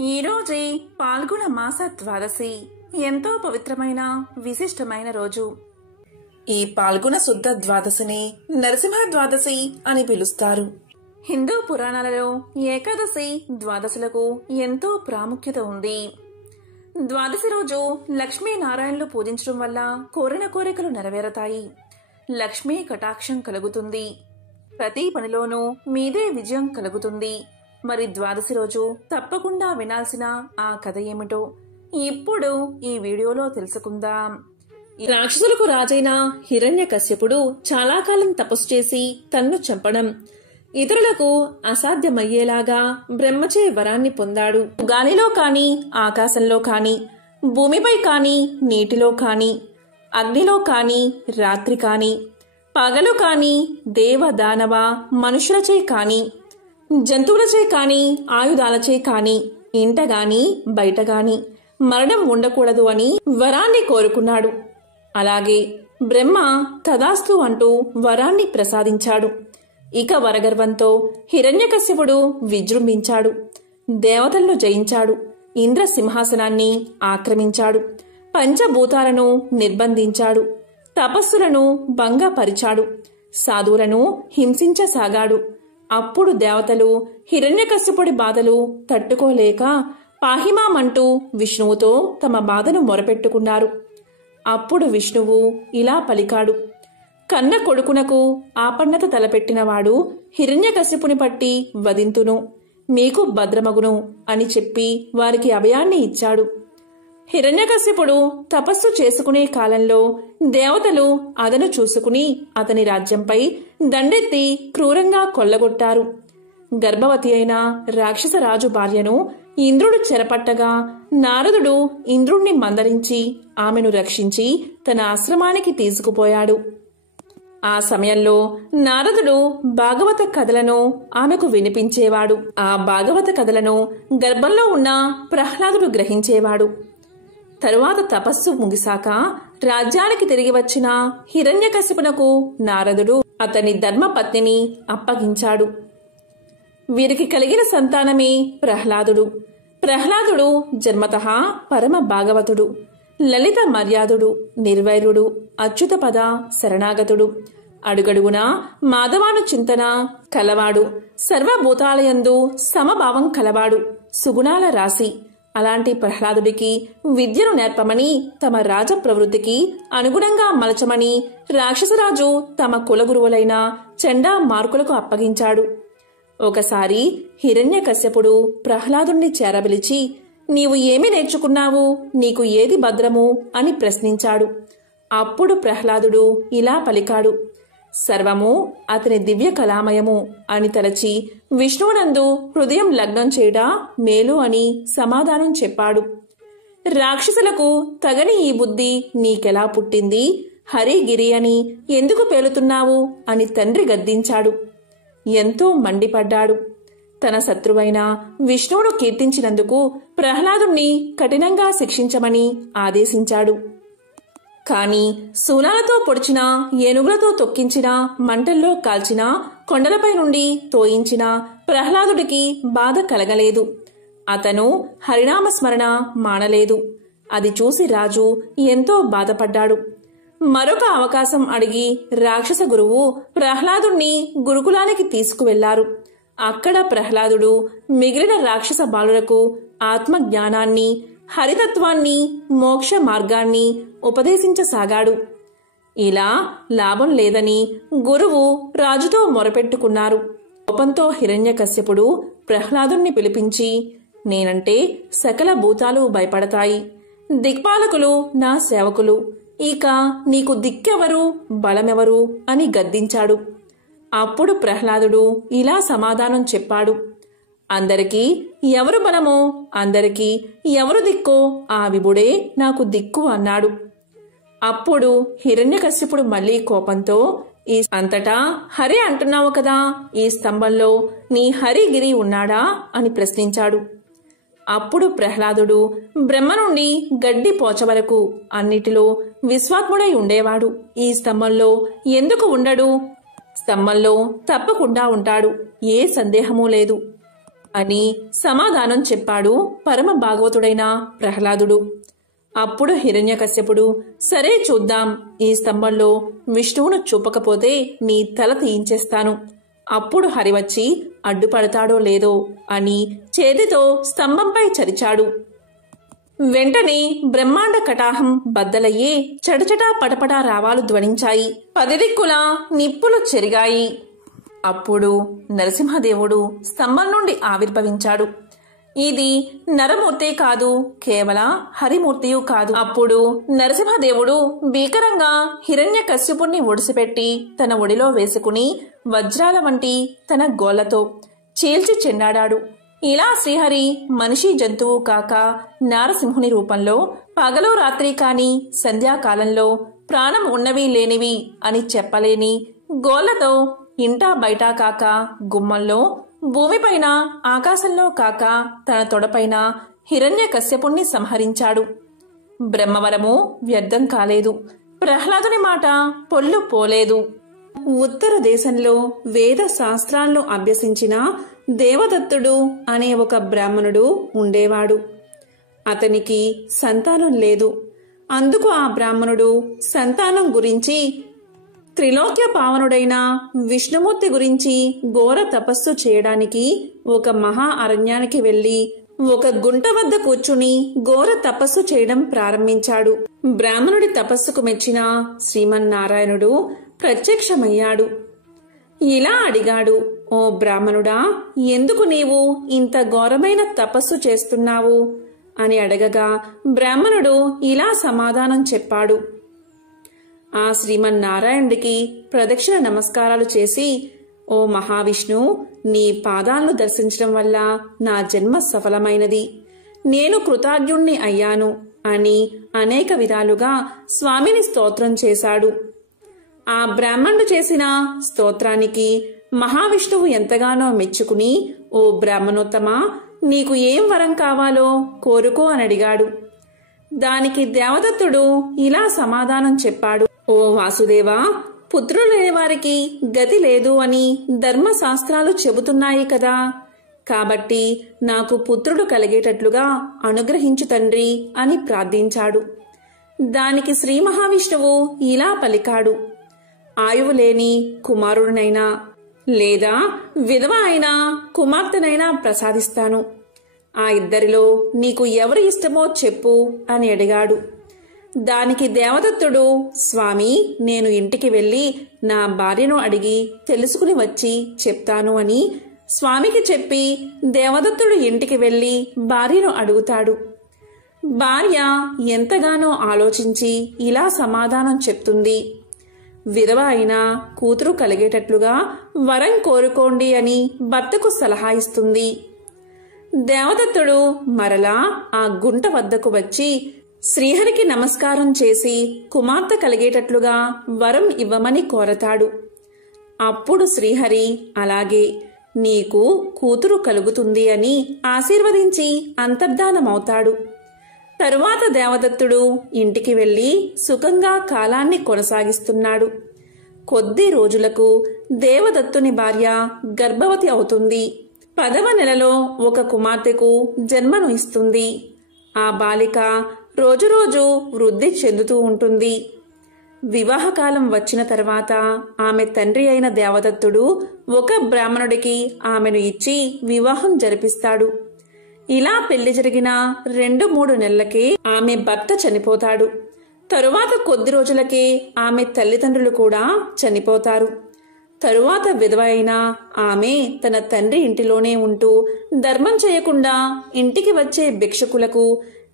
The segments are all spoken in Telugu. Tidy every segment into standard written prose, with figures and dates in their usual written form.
ఈ రోజే పాల్గొన మాస ద్వాదశి ఎంతో పవిత్రమైన విశిష్టమైన రోజు. ఈ పాల్గొన శుద్ధ ద్వాదశిని నరసింహ ద్వాదశి అని పిలుస్తారు. హిందూ పురాణాలలో ఏకాదశి ద్వాదశులకు ఎంతో ప్రాముఖ్యత ఉంది. ద్వాదశి రోజు లక్ష్మీనారాయణులు పూజించడం వల్ల కోరిన కోరికలు నెరవేరతాయి. లక్ష్మీ కటాక్షం కలుగుతుంది. ప్రతి పనిలోనూ మీదే విజయం కలుగుతుంది. మరి ద్వాదశి రోజు తప్పకుండా వినాల్సిన ఆ కథ ఏమిటో ఇప్పుడు ఈ వీడియోలో తెలుసుకుందాం. రాక్షసులకు రాజైన హిరణ్యకశ్యపుడు చాలా కాలం తపస్సు చేసి తన్ను చంపడం, ఇతరులకు అసాధ్యమయ్యేలాగా బ్రహ్మచే వరాన్ని పొందాడు. గాలిలో కాని, ఆకాశంలో కాని, భూమిపై కాని, నీటిలో కాని, అగ్నిలో కాని, రాత్రి కాని, పగలు కాని, దేవ దానవ మనుషులచే కాని, జంతువులచే కాని, ఆయుధాలచే కాని, ఇంట గాని బయట గాని మరణం ఉండకూడదు అని వరాన్ని కోరుకున్నాడు. అలాగే బ్రహ్మ తదాస్తు అంటూ వరాన్ని ప్రసాదించాడు. ఇక వరగర్వంతో హిరణ్యకశ్యపుడు విజృంభించాడు. దేవతలను జయించాడు. ఇంద్ర సింహాసనాన్ని ఆక్రమించాడు. పంచభూతాలను నిర్బంధించాడు. తపస్సులను భంగపరిచాడు. సాధువులను హింసించసాగాడు. అప్పుడు దేవతలు హిరణ్యకశ్యపుడి బాధలు తట్టుకోలేక పాహిమామంటూ విష్ణువుతో తమ బాధను మొరపెట్టుకున్నారు. అప్పుడు విష్ణువు ఇలా పలికాడు: కన్న కొడుకునకు ఆపన్నత తలపెట్టినవాడు హిరణ్యకశ్యపుని పట్టి వధింతును, మీకు భద్రమగును అని చెప్పి వారికి అభయాన్ని ఇచ్చాడు. హిరణ్యకశ్యపుడు తపస్సు చేసుకునే కాలంలో దేవతలు అదను చూసుకుని అతని రాజ్యంపై దండెత్తి క్రూరంగా కొల్లగొట్టారు. గర్భవతి అయిన రాక్షసరాజు భార్యను ఇంద్రుడు చెరపట్టగా నారదుడు ఇంద్రుణ్ణి మందరించి ఆమెను రక్షించి తన ఆశ్రమానికి తీసుకుపోయాడు. ఆ సమయంలో నారదుడు భాగవత కథలను ఆమెకు వినిపించేవాడు. ఆ భాగవత కథలను గర్భంలో ఉన్న ప్రహ్లాదుడు గ్రహించేవాడు. తరువాత తపస్సు ముగిశాక రాజ్యానికి తిరిగి వచ్చిన హిరణ్యకశిపునకు నారదుడు అతని ధర్మపత్నిని అప్పగించాడు. వీరికి కలిగిన సంతానమే ప్రహ్లాదుడు. ప్రహ్లాదుడు జన్మతః పరమ భాగవతుడు, లలిత మర్యాదుడు, నిర్వైరుడు, అచ్యుతపద శరణాగతుడు, అడుగడుగునా మాధవాను చింతన కలవాడు, సర్వభూతాలయందు సమభావం కలవాడు, సుగుణాల రాశి. అలాంటి ప్రహ్లాదుడికి విద్యను నేర్పమని, తమ రాజ ప్రవృత్తికి అనుగుణంగా మలచమని రాక్షసరాజు తమ కులగురువులైన చండా మార్కులకు అప్పగించాడు. ఒకసారి హిరణ్యకశ్యపుడు ప్రహ్లాదుణ్ణి చేరబిలిచి, నీవు ఏమి నేర్చుకున్నావు, నీకు ఏది భద్రము అని ప్రశ్నించాడు. అప్పుడు ప్రహ్లాదుడు ఇలా పలికాడు: సర్వము అతని దివ్య కళామయము అని తలచి విష్ణువునందు హృదయం లగ్నం చేయడా మేలు అని సమాధానం చెప్పాడు. రాక్షసులకు తగని ఈ బుద్ధి నీకెలా పుట్టింది, హరిగిరి అని ఎందుకు పేలుతున్నావు అని తండ్రి గద్దించాడు. ఎంతో మండిపడ్డాడు. తన శత్రువైన విష్ణువును కీర్తించినందుకు ప్రహ్లాదుణ్ణి కఠినంగా శిక్షించమని ఆదేశించాడు. కాని శూలాలతో పొడిచినా, ఏనుగులతో తొక్కించినా, మంటల్లో కాల్చినా, కొండలపై నుండి తోయించిన ప్రహ్లాదుడికి బాధ కలగలేదు. అతను హరినామస్మరణ మానలేదు. అది చూసి రాజు ఎంతో బాధపడ్డాడు. మరొక అవకాశం అడిగి రాక్షస గురువు ప్రహ్లాదుణ్ణి గురుకులానికి తీసుకువెళ్లారు. అక్కడ ప్రహ్లాదుడు మిగిలిన రాక్షస బాలులకు ఆత్మజ్ఞానాన్ని, హరితత్వాన్ని, మోక్ష మార్గాన్ని ఉపదేశించసాగాడు. ఇలా లాభం లేదని గురువు రాజుతో మొరపెట్టుకున్నారు. కోపంతో హిరణ్యకశ్యపుడు ప్రహ్లాదుణ్ణి పిలిపించి, నేనంటే సకల భూతాలు భయపడతాయి. దిక్పాలకులు నా సేవకులు. ఇక నీకు దిక్కెవరు, బలమెవరు అని గద్దించాడు. అప్పుడు ప్రహ్లాదుడు ఇలా సమాధానం చెప్పాడు: అందరికీ ఎవరు బలమో, అందరికీ ఎవరు దిక్కో ఆ విభుడే నాకు దిక్కు అన్నాడు. అప్పుడు హిరణ్యకశ్యపుడు మళ్లీ కోపంతో, ఈ అంతటా హరి అంటున్నావు కదా, ఈ స్తంభంలో నీ హరిగిరి ఉన్నాడా అని ప్రశ్నించాడు. అప్పుడు ప్రహ్లాదుడు బ్రహ్మ నుండి గడ్డి పోచ వరకు అన్నిటిలో విశ్వాత్ముడై ఉండేవాడు. ఈ స్తంభంలో ఎందుకు ఉండడు? స్తంభంలో తప్పకుండా ఉంటాడు, ఏ సందేహమూ లేదు. అని సమాధానం చెప్పాడు పరమ భాగవతుడైన ప్రహ్లాదుడు. అప్పుడు హిరణ్యకశ్యపుడు, సరే చూద్దాం, ఈ స్తంభంలో విష్ణువును చూపకపోతే నీ తల తీయించేస్తాను, అప్పుడు హరి వచ్చి అడ్డుపడతాడో లేదో అని చేతితో స్తంభంపై చరిచాడు. వెంటనే బ్రహ్మాండ కటాహం బద్దలయ్యే చటచటా పటపటా రావాలు ధ్వనించాయి. 10 దిక్కులా నిప్పులు చెరిగాయి. అప్పుడు నరసింహదేవుడు స్తంభం నుండి ఆవిర్భవించాడు. ఇది నరమూర్తే కాదు, కేవల హరిమూర్తియు కాదు. అప్పుడు నరసింహదేవుడు భీకరంగా హిరణ్యకశ్యపుణ్ణి ఒడిసిపెట్టి తన ఒడిలో వేసుకుని వజ్రాల వంటి తన గోళ్లతో చీల్చి చెండాడాడు. ఇలా శ్రీహరి మనిషి జంతువు కాక నారసింహుని రూపంలో పగలు రాత్రి కాని సంధ్యాకాలంలో ప్రాణం ఉన్నవి లేనివి అని చెప్పలేని గోళ్లతో ఇంటా బయటా కాక గుమ్మంలో, భూమిపైన ఆకాశంలో కాక తన తొడపైన హిరణ్యకశ్యపుణ్ణి సంహరించాడు. బ్రహ్మవరము వ్యర్థం కాలేదు. ప్రహ్లాదుని మాట పొల్లు పోలేదు. ఉత్తర దేశంలో వేద శాస్త్రాలను అభ్యసించిన దేవదత్తుడు అనే ఒక బ్రాహ్మణుడు ఉండేవాడు. అతనికి సంతానం లేదు. అందుకు ఆ బ్రాహ్మణుడు సంతానం గురించి త్రిలోక్య పావనుడైన విష్ణుమూర్తి గురించి ఘోర తపస్సు చేయడానికి ఒక మహా అరణ్యానికి వెళ్లి ఒక గుంట వద్ద కూర్చుని ఘోర తపస్సు చేయడం ప్రారంభించాడు. బ్రాహ్మణుడి తపస్సుకు మెచ్చిన శ్రీమన్నారాయణుడు ప్రత్యక్షమయ్యాడు. ఇలా అడిగాడు, ఓ బ్రాహ్మణుడా, ఎందుకు నీవు ఇంత ఘోరమైన తపస్సు చేస్తున్నావు అని అడగగా బ్రాహ్మణుడు ఇలా సమాధానం చెప్పాడు. ఆ శ్రీమన్నారాయణుడికి ప్రదక్షిణ నమస్కారాలు చేసి, ఓ మహావిష్ణు, నీ పాదాలను దర్శించడం వల్ల నా జన్మ సఫలమైనది, నేను కృతజ్ఞుణ్ణి అయ్యాను అని అనేక విధాలుగా స్వామిని స్తోత్రం చేశాడు. ఆ బ్రాహ్మణుడు చేసిన స్తోత్రానికి మహావిష్ణువు ఎంతగానో మెచ్చుకుని, ఓ బ్రాహ్మణోత్తమా, నీకు ఏం వరం కావాలో కోరుకో అని అడిగాడు. దానికి దేవదత్తుడు ఇలా సమాధానం చెప్పాడు. ఓ వాసుదేవా, పుత్రులు లేని వారికి గతి లేదు అని ధర్మశాస్త్రాలు చెబుతున్నాయి కదా, కాబట్టి నాకు పుత్రుడు కలిగేటట్లుగా అనుగ్రహించు తండ్రి అని ప్రార్థించాడు. దానికి శ్రీ మహావిష్ణువు ఇలా పలికాడు, ఆయువు లేని కుమారుడినైనా లేదా విధవ అయినా కుమార్తెనైనా ప్రసాదిస్తాను. ఆ ఇద్దరిలో నీకు ఎవరు ఇష్టమో చెప్పు అని అడిగాడు. దానికి దేవదత్తుడు, స్వామి, నేను ఇంటికి వెళ్లి నా భార్యను అడిగి తెలుసుకుని వచ్చి చెప్తాను అని స్వామికి చెప్పి దేవదత్తుడు ఇంటికి వెళ్లి భార్యను అడుగుతాడు. భార్య ఎంతగానో ఆలోచించి ఇలా సమాధానం చెప్తుంది. విధవ అయినా కూతురు కలిగేటట్లుగా వరం కోరుకోండి అని భర్తకు సలహా ఇస్తుంది. దేవదత్తుడు మరలా ఆ గుంట వద్దకు వచ్చి శ్రీహరికి నమస్కారం చేసి కుమార్తె కలిగేటట్లుగా వరం ఇవ్వమని కోరతాడు. అప్పుడు శ్రీహరి, అలాగే, నీకు కూతురు కలుగుతుంది అని ఆశీర్వదించి అంతర్ధానమవుతాడు. తరువాత దేవదత్తుడు ఇంటికి వెళ్లి సుఖంగా కాలాన్ని కొనసాగిస్తున్నాడు. కొద్ది రోజులకు దేవదత్తుని భార్య గర్భవతి అవుతుంది. 10వ నెలలో ఒక కుమార్తెకు జన్మను ఇస్తుంది. ఆ బాలిక రోజురోజు వృద్ధి చెందుతూ ఉంటుంది. వివాహకాలం వచ్చిన తర్వాత ఆమె తండ్రి అయిన దేవదత్తుడు ఒక బ్రాహ్మణుడికి ఆమెను ఇచ్చి వివాహం జరిపిస్తాడు. ఇలా పెళ్లి జరిగిన 2-3 నెలలకే ఆమె భర్త చనిపోతాడు. తరువాత కొద్ది రోజులకే ఆమె తల్లిదండ్రులు కూడా చనిపోతారు. తరువాత విధవ అయిన ఆమె తన తండ్రి ఇంటిలోనే ఉంటూ ధర్మం చేయకుండా ఇంటికి వచ్చే భిక్షకులకు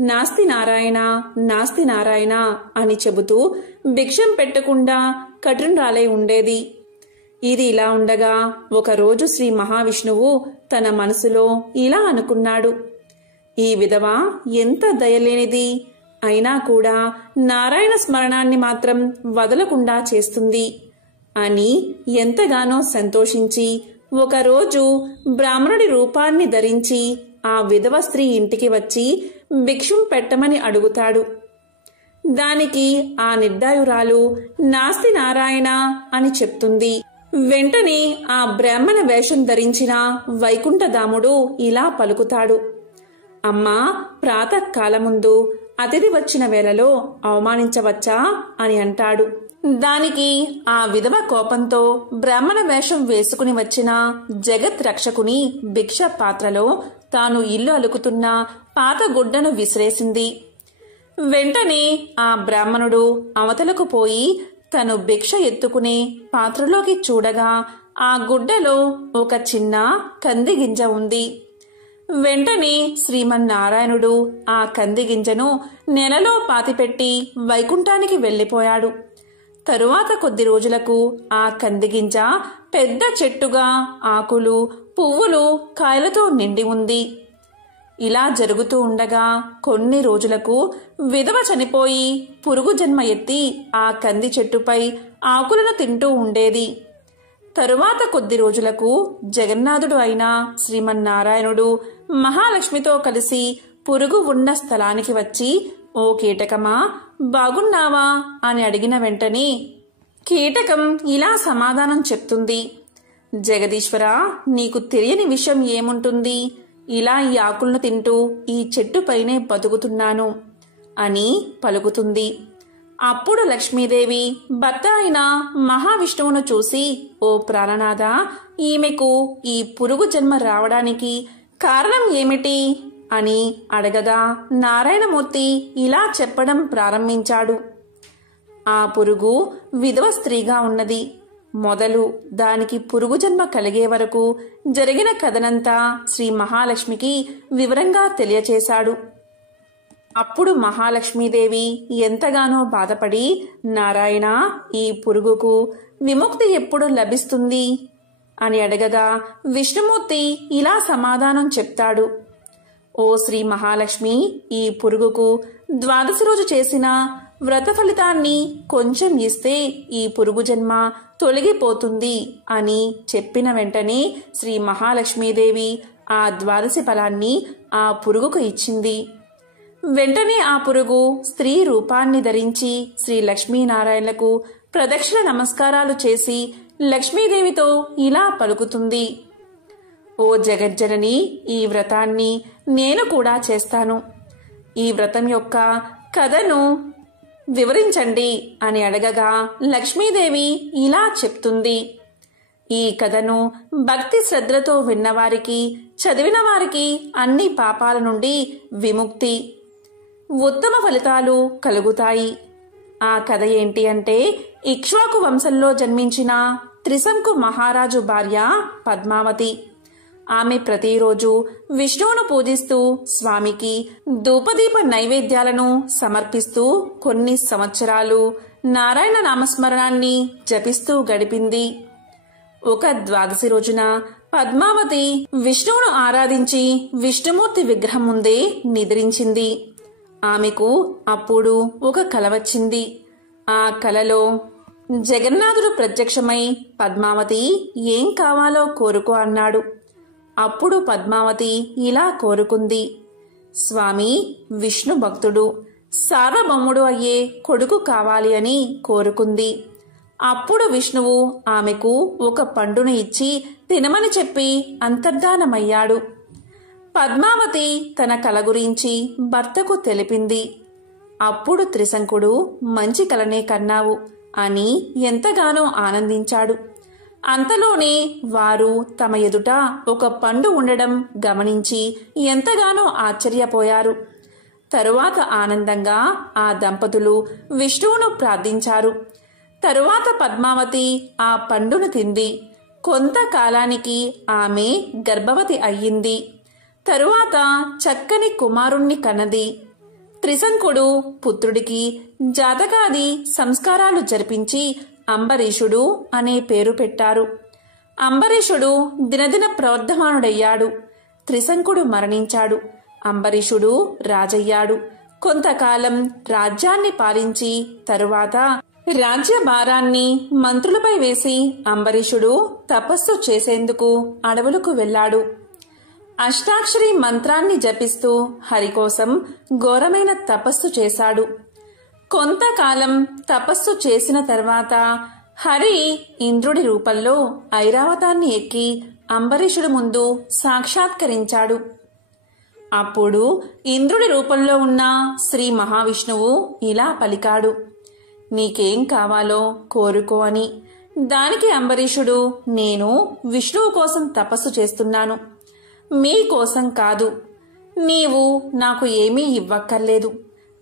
నాస్తి నారాయణ, నాస్తి నారాయణ అని చెబుతూ భిక్షం పెట్టకుండా కఠినరాలై ఉండేది. ఇది ఇలా ఉండగా ఒకరోజు శ్రీ మహావిష్ణువు తన మనసులో ఇలా అనుకున్నాడు, ఈ విధవ ఎంత దయలేనిది, అయినా కూడా నారాయణ స్మరణాన్ని మాత్రం వదలకుండా చేస్తుంది అని ఎంతగానో సంతోషించి ఒకరోజు బ్రాహ్మణుడి రూపాన్ని ధరించి ఆ విధవ స్త్రీ ఇంటికి వచ్చి భిక్షం పెట్టమని అడుగుతాడు. దానికి ఆ నిర్దయురాలు నాస్తి నారాయణ అని చెప్తుంది. వెంటనే ఆ బ్రాహ్మణ వేషం ధరించిన వైకుంఠధాముడు ఇలా పలుకుతాడు. అమ్మా, ప్రాతకాలముందు అతిథి వచ్చిన వేళలో అవమానించవచ్చా అని అంటాడు. దానికి ఆ విధవ కోపంతో బ్రాహ్మణ వేషం వేసుకుని వచ్చిన జగత్ రక్షకుని భిక్ష పాత్రలో తాను ఇల్లు అలుకుతున్న పాత గుడ్డను విసిరేసింది. వెంటనే ఆ బ్రాహ్మణుడు అవతలకు పోయి తను భిక్ష ఎత్తుకునే పాత్రలోకి చూడగా ఆ గుడ్డలో ఒక చిన్న కంది గింజ ఉంది. వెంటనే శ్రీమన్నారాయణుడు ఆ కంది గింజను నెలలో పాతిపెట్టి వైకుంఠానికి వెళ్లిపోయాడు. తరువాత కొద్ది రోజులకు ఆ కందిగింజ పెద్ద చెట్టుగా ఆకులు, పువ్వులు, కాయలతో నిండి ఉంది. ఇలా జరుగుతూ ఉండగా కొన్ని రోజులకు విధవ చనిపోయి పురుగు జన్మ ఎత్తి ఆ కంది చెట్టుపై ఆకులను తింటూ ఉండేది. తరువాత కొద్ది రోజులకు జగన్నాథుడు అయిన శ్రీమన్నారాయణుడు మహాలక్ష్మితో కలిసి పురుగు ఉన్న స్థలానికి వచ్చి, ఓ కీటకమా, బాగున్నావా అని అడిగిన వెంటనే కీటకం ఇలా సమాధానం చెప్తుంది. జగదీశ్వరా, నీకు తెలియని విషయం ఏముంటుంది? ఇలా ఈ ఆకులను తింటూ ఈ చెట్టుపైనే బతుకుతున్నాను అని పలుకుతుంది. అప్పుడు లక్ష్మీదేవి భర్త అయిన మహావిష్ణువును చూసి, ఓ ప్రాణనాథ, ఈమెకు ఈ పురుగు జన్మ రావడానికి కారణం ఏమిటి అని అడగగా నారాయణమూర్తి ఇలా చెప్పడం ప్రారంభించాడు. ఆ పురుగు విధవ స్త్రీగా ఉన్నది. మొదలు దానికి పురుగు జన్మ కలిగే వరకు జరిగిన కథనంతా శ్రీ మహాలక్ష్మికి వివరంగా తెలియచేశాడు. అప్పుడు మహాలక్ష్మీదేవి ఎంతగానో బాధపడి, నారాయణ, ఈ పురుగుకు విముక్తి ఎప్పుడు లభిస్తుంది అని అడగగా విష్ణుమూర్తి ఇలా సమాధానం చెప్తాడు. ఓ శ్రీ మహాలక్ష్మి, ఈ పురుగుకు ద్వాదశి రోజు చేసిన వ్రత ఫలితాన్ని కొంచెం ఇస్తే ఈ పురుగు జన్మ తొలగిపోతుంది అని చెప్పిన వెంటనే శ్రీ మహాలక్ష్మీదేవి ఆ ద్వాదశి ఫలాన్ని ఆ పురుగుకు ఇచ్చింది. వెంటనే ఆ పురుగు స్త్రీ రూపాన్ని ధరించి శ్రీ లక్ష్మీనారాయణలకు ప్రదక్షిణ నమస్కారాలు చేసి లక్ష్మీదేవితో ఇలా పలుకుతుంది. ఓ జగజ్జనని, ఈ వ్రతాన్ని నేను కూడా చేస్తాను. ఈ వ్రతం యొక్క కథను వివరించండి అని అడగగా లక్ష్మీదేవి ఇలా చెప్తుంది. ఈ కథను భక్తి శ్రద్ధలతో విన్నవారికి, చదివిన వారికి అన్ని పాపాల నుండి విముక్తి, ఉత్తమ ఫలితాలు కలుగుతాయి. ఆ కథ ఏంటి అంటే, ఇక్ష్వాకు వంశంలో జన్మించిన త్రిశంకు మహారాజు భార్య పద్మావతి. ఆమె ప్రతిరోజు విష్ణువును పూజిస్తూ స్వామికి ధూపదీప నైవేద్యాలను సమర్పిస్తూ కొన్ని సంవత్సరాలు నారాయణ నామస్మరణాన్ని జపిస్తూ గడిపింది. ఒక ద్వాదశి రోజున పద్మావతి విష్ణువును ఆరాధించి విష్ణుమూర్తి విగ్రహం ముందే నిద్రించింది. ఆమెకు అప్పుడు ఒక కల వచ్చింది. ఆ కలలో జగన్నాథుడు ప్రత్యక్షమై, పద్మావతి, ఏం కావాలో కోరుకో అన్నాడు. అప్పుడు పద్మావతి ఇలా కోరుకుంది. స్వామి, విష్ణు భక్తుడు, సార్వభౌముడు అయ్యే కొడుకు కావాలి అని కోరుకుంది. అప్పుడు విష్ణువు ఆమెకు ఒక పండును ఇచ్చి తినమని చెప్పి అంతర్ధానమయ్యాడు. పద్మావతి తన కల గురించి భర్తకు తెలిపింది. అప్పుడు త్రిశంకుడు, మంచి కలనే కన్నావు అని ఎంతగానో ఆనందించాడు. అంతలోనే వారు తమ ఎదుట ఒక పండు ఉండడం గమనించి ఎంతగానో ఆశ్చర్యపోయారు. తరువాత ఆనందంగా ఆ దంపతులు విష్ణువును ప్రార్థించారు. తరువాత పద్మావతి ఆ పండును తింది. కొంతకాలానికి ఆమె గర్భవతి అయ్యింది. తరువాత చక్కని కుమారుణ్ణి కన్నది. త్రిశంకుడు పుత్రుడికి జాతకాది సంస్కారాలు జరిపించి అంబరీషుడు అనే పేరు పెట్టారు. అంబరీషుడు దినదిన ప్రవర్ధమానుడయ్యాడు. త్రిశంకుడు మరణించాడు. అంబరీషుడు రాజయ్యాడు. కొంతకాలం రాజ్యాన్ని పాలించి తరువాత రాజ్యభారాన్ని మంత్రులపై వేసి అంబరీషుడు తపస్సు చేసేందుకు అడవులకు వెళ్లాడు. అష్టాక్షరి మంత్రాన్ని జపిస్తూ హరికోసం ఘోరమైన తపస్సు చేశాడు. కొంతకాలం తపస్సు చేసిన తర్వాత హరి ఇంద్రుడి రూపంలో ఐరావతాన్ని ఎక్కి అంబరీషుడి ముందు సాక్షాత్కరించాడు. అప్పుడు ఇంద్రుడి రూపంలో ఉన్న శ్రీ మహావిష్ణువు ఇలా పలికాడు, నీకేం కావాలో కోరుకో అని. దానికి అంబరీషుడు, నేను విష్ణువు కోసం తపస్సు చేస్తున్నాను, మీకోసం కాదు. నీవు నాకు ఏమీ ఇవ్వక్కర్లేదు,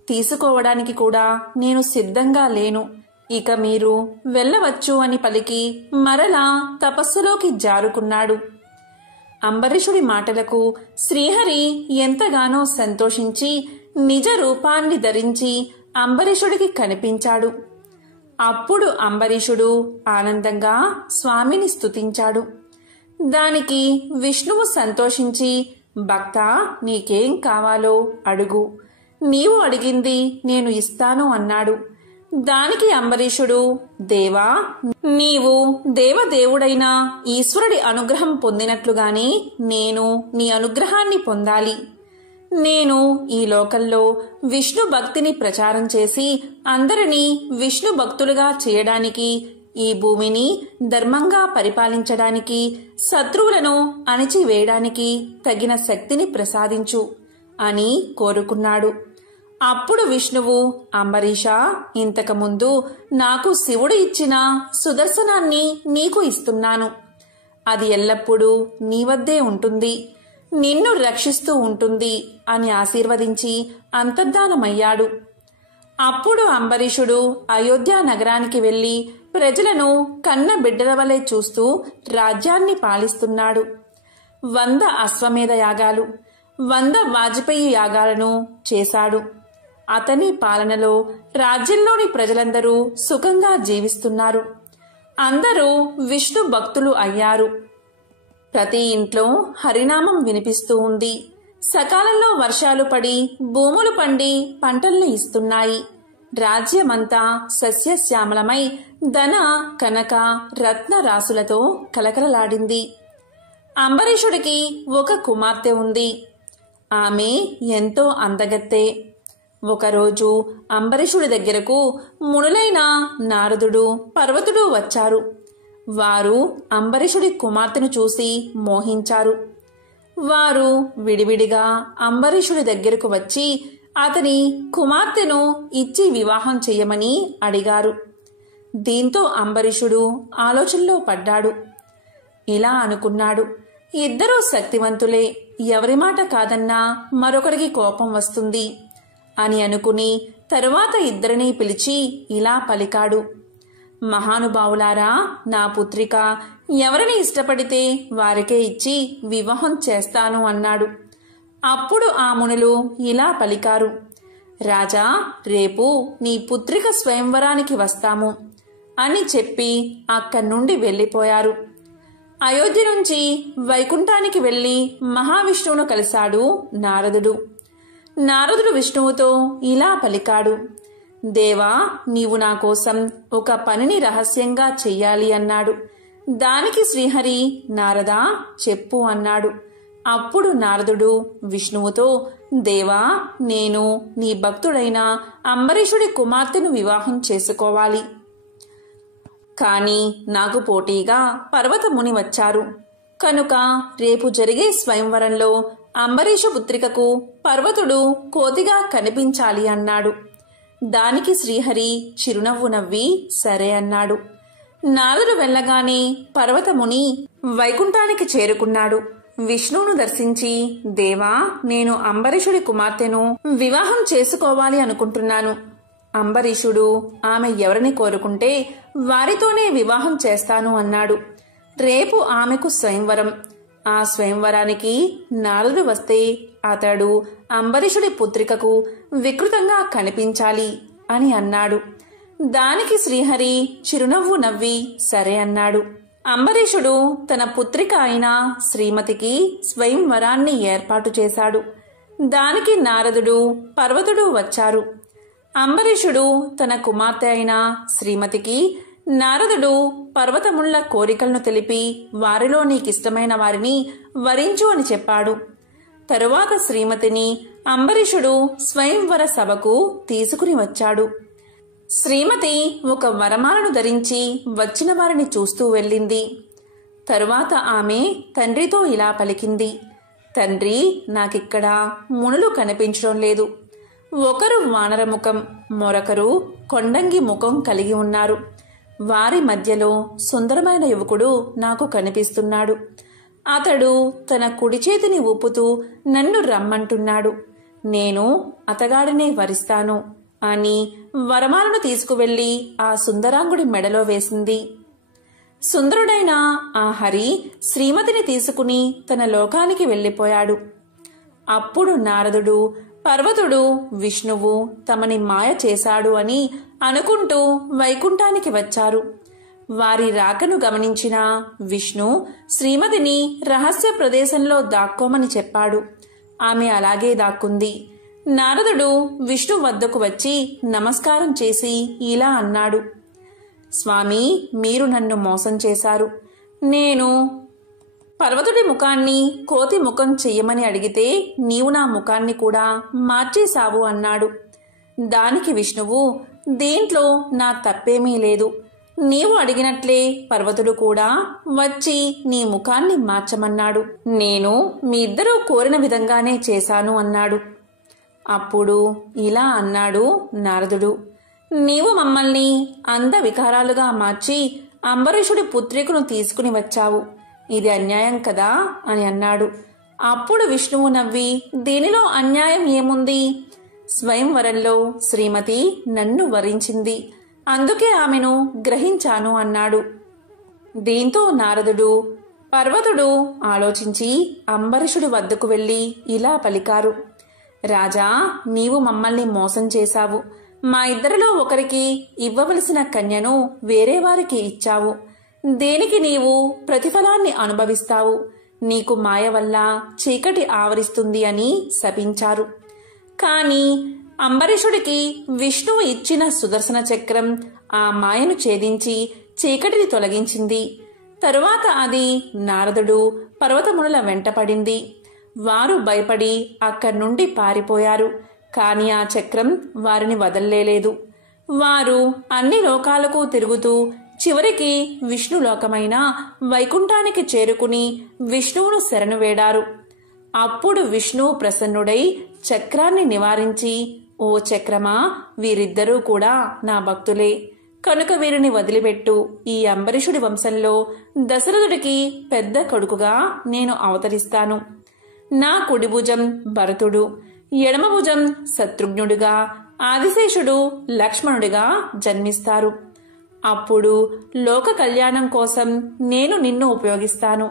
తీసుకోవడానికి కూడా నేను సిద్ధంగా లేను. ఇక మీరు వెళ్ళవచ్చు అని పలికి మరలా తపస్సులోకి జారుకున్నాడు. అంబరీషుడి మాటలకు శ్రీహరి ఎంతగానో సంతోషించి నిజ రూపాన్ని ధరించి అంబరీషుడికి కనిపించాడు. అప్పుడు అంబరీషుడు ఆనందంగా స్వామిని స్తుతించాడు. దానికి విష్ణువు సంతోషించి, భక్తా, నీకేం కావాలో అడుగు, నీవు అడిగింది నేను ఇస్తాను అన్నాడు. దానికి అంబరీషుడు, దేవా, నీవు దేవదేవుడైన ఈశ్వరుడి అనుగ్రహం పొందినట్లుగానే నేను నీ అనుగ్రహాన్ని పొందాలి. నేను ఈ లోకంలో విష్ణు భక్తిని ప్రచారం చేసి అందరినీ విష్ణు భక్తులుగా చేయడానికి, ఈ భూమిని ధర్మంగా పరిపాలించడానికి, శత్రువులను అణిచివేయడానికి తగిన శక్తిని ప్రసాదించు అని కోరుకున్నాడు. అప్పుడు విష్ణువు, అంబరీషా, ఇంతకుముందు నాకు శివుడు ఇచ్చిన సుదర్శనాన్ని నీకు ఇస్తున్నాను. అది ఎల్లప్పుడూ నీ వద్దే ఉంటుంది, నిన్ను రక్షిస్తూ ఉంటుంది అని ఆశీర్వదించి అంతర్ధానమయ్యాడు. అప్పుడు అంబరీషుడు అయోధ్య నగరానికి వెళ్లి ప్రజలను కన్న బిడ్డల వలె చూస్తూ రాజ్యాన్ని పాలిస్తున్నాడు. 100 అశ్వమేధ యాగాలు, 100 వాజపేయి యాగాలను చేశాడు. అతని పాలనలో రాజ్యంలోని ప్రజలందరూ సుఖంగా జీవిస్తున్నారు. అందరూ విష్ణు భక్తులు అయ్యారు. ప్రతి ఇంట్లో హరినామం వినిపిస్తూ ఉంది. సకాలంలో వర్షాలు పడి భూములు పండి పంటల్ని ఇస్తున్నాయి. రాజ్యమంతా సస్యశ్యామలమై ధన కనక రత్న రాసులతో కలకలలాడింది. అంబరీషుడికి ఒక కుమార్తె ఉంది. ఆమె ఎంతో అందగత్తె. ఒకరోజు అంబరీషుడి దగ్గరకు మునులైన నారదుడు, పర్వతుడు వచ్చారు. వారు అంబరీషుడి కుమార్తెను చూసి మోహించారు. వారు విడివిడిగా అంబరీషుడి దగ్గరకు వచ్చి అతని కుమార్తెను ఇచ్చి వివాహం చెయ్యమని అడిగారు. దీంతో అంబరీషుడు ఆలోచనలో పడ్డాడు. ఇలా అనుకున్నాడు, ఇద్దరూ శక్తివంతులే, ఎవరి మాట కాదన్నా మరొకరికి కోపం వస్తుంది అని అనుకుని తరువాత ఇద్దరినీ పిలిచి ఇలా పలికాడు, మహానుభావులారా, నా పుత్రిక ఎవరిని ఇష్టపడితే వారికే ఇచ్చి వివాహం చేస్తాను అన్నాడు. అప్పుడు ఆ మునులు ఇలా పలికారు, రాజా, రేపు నీ పుత్రిక స్వయంవరానికి వస్తాము అని చెప్పి అక్కడి నుండి వెళ్ళిపోయారు. అయోధ్య నుంచి వైకుంఠానికి వెళ్లి మహావిష్ణువును కలిశాడు నారదుడు. నారదుడు విష్ణువుతో ఇలా పలికాడు, దేవా, నీవు నా కోసం ఒక పనిని రహస్యంగా చెయ్యాలి అన్నాడు. దానికి శ్రీహరి, నారదా, చెప్పు అన్నాడు. అప్పుడు నారదుడు విష్ణువుతో, దేవా, నేను నీ భక్తుడైన అంబరీషుడి కుమార్తెను వివాహం చేసుకోవాలి. కాని నాకు పోటీగా పర్వతముని వచ్చారు కనుక రేపు జరిగే స్వయంవరంలో అంబరీషు పుత్రికకు పర్వతుడు కోతిగా కనిపించాలి అన్నాడు. దానికి శ్రీహరి చిరునవ్వు నవ్వి సరే అన్నాడు. నారదుడు వెళ్ళగానే పర్వతముని వైకుంఠానికి చేరుకున్నాడు. విష్ణువును దర్శించి, దేవా, నేను అంబరీషుడి కుమార్తెను వివాహం చేసుకోవాలి అనుకుంటున్నాను. అంబరీషుడు ఆమె ఎవరిని కోరుకుంటే వారితోనే వివాహం చేస్తాను అన్నాడు. రేపు ఆమెకు స్వయంవరం. ఆ స్వయంవరానికి నారదుడు వస్తే అతడు అంబరీషుడి పుత్రికకు వికృతంగా కనిపించాలి అని అన్నాడు. దానికి శ్రీహరి చిరునవ్వు నవ్వి సరే అన్నాడు. అంబరీషుడు తన పుత్రిక అయిన శ్రీమతికి స్వయంవరాన్ని ఏర్పాటు చేశాడు. దానికి నారదుడు, పర్వతుడు వచ్చారు. అంబరీషుడు తన కుమార్తె అయిన శ్రీమతికి నారదుడు పర్వతముళ్ల కోరికలను తెలిపి వారిలో నీకిష్టమైన వారిని వరించు అని చెప్పాడు. తరువాత శ్రీమతిని అంబరీషుడు స్వయంవర సభకు తీసుకుని వచ్చాడు. శ్రీమతి ఒక వరమాలను ధరించి వచ్చిన వారిని చూస్తూ వెళ్ళింది. తరువాత ఆమె తండ్రితో ఇలా పలికింది, తండ్రి, నాకిక్కడ మునులు కనిపించడం లేదు. ఒకరు వానర ముఖం, మరొకరు కొండంగి ముఖం కలిగి ఉన్నారు. వారి మధ్యలో సుందరమైన యువకుడు నాకు కనిపిస్తున్నాడు. అతడు తన కుడి చేతిని ఊపుతూ నన్ను రమ్మంటున్నాడు. నేను అతగాడినే వరిస్తాను అని వరమాలను తీసుకువెళ్లి ఆ సుందరాంగుడి మెడలో వేసింది. సుందరుడైన ఆ హరి శ్రీమతిని తీసుకుని తన లోకానికి వెళ్ళిపోయాడు. అప్పుడు నారదుడు, పర్వతుడు, విష్ణువు తమని మాయ చేశాడు అని అనుకుంటూ వైకుంఠానికి వచ్చారు. వారి రాకను గమనించిన విష్ణు శ్రీమతిని రహస్య ప్రదేశంలో దాక్కోమని చెప్పాడు. ఆమె అలాగే దాక్కుంది. నారదుడు విష్ణు వద్దకు వచ్చి నమస్కారం చేసి ఇలా అన్నాడు, స్వామి, మీరు నన్ను మోసం చేశారు. నేను పర్వతుడి ముఖాన్ని కోతి ముఖం చెయ్యమని అడిగితే నీవు నా ముఖాన్ని కూడా మార్చేశావు అన్నాడు. దానికి విష్ణువు, దీంట్లో నా తప్పేమీ లేదు. నీవు అడిగినట్లే పర్వతుడు కూడా వచ్చి నీ ముఖాన్ని మార్చమన్నాడు. నేను మీ ఇద్దరూ కోరిన విధంగానే చేశాను అన్నాడు. అప్పుడు ఇలా అన్నాడు నారదుడు, నీవు మమ్మల్ని అంద వికారాలుగా మార్చి అంబరీషుడి పుత్రికను తీసుకుని వచ్చావు. ఇది అన్యాయం కదా అని అన్నాడు. అప్పుడు విష్ణువు నవ్వి, దీనిలో అన్యాయం ఏముంది? స్వయంవరంలో శ్రీమతి నన్ను వరించింది, అందుకే ఆమెను గ్రహించాను అన్నాడు. దీంతో నారదుడు, పర్వతుడు ఆలోచించి అంబరీషుడి వద్దకు వెళ్లి ఇలా పలికారు, రాజా, నీవు మమ్మల్ని మోసం చేశావు. మా ఇద్దరిలో ఒకరికి ఇవ్వవలసిన కన్యను వేరే వారికి ఇచ్చావు. దేనికి నీవు ప్రతిఫలాన్ని అనుభవిస్తావు. నీకు మాయ వల్ల చీకటి ఆవరిస్తుంది అని శపించారు. కాని అంబరీషుడికి విష్ణువు ఇచ్చిన సుదర్శన చక్రం ఆ మాయను ఛేదించి చీకటిని తొలగించింది. తరువాత అది నారదుడు పర్వతమునుల వెంటపడింది. వారు భయపడి అక్కడి నుండి పారిపోయారు. కాని ఆ చక్రం వారిని వదల్లేదు. వారు అన్ని లోకాలకు తిరుగుతూ చివరికి విష్ణులోకమైన వైకుంఠానికి చేరుకుని విష్ణువును శరణు వేడారు. అప్పుడు విష్ణువు ప్రసన్నుడై చక్రాన్ని నివారించి, ఓ చక్రమా, వీరిద్దరూ కూడా నా భక్తులే, కనుక వీరిని వదిలిపెట్టు. ఈ అంబరీషుడి వంశంలో దశరథుడికి పెద్ద కొడుకుగా నేను అవతరిస్తాను. నా కుడి భుజం భరతుడు, ఎడమ భుజం శత్రుఘ్నుడిగా, ఆదిశేషుడు లక్ష్మణుడిగా జన్మిస్తారు. అప్పుడు లోక కళ్యాణం కోసం నేను నిన్ను ఉపయోగిస్తాను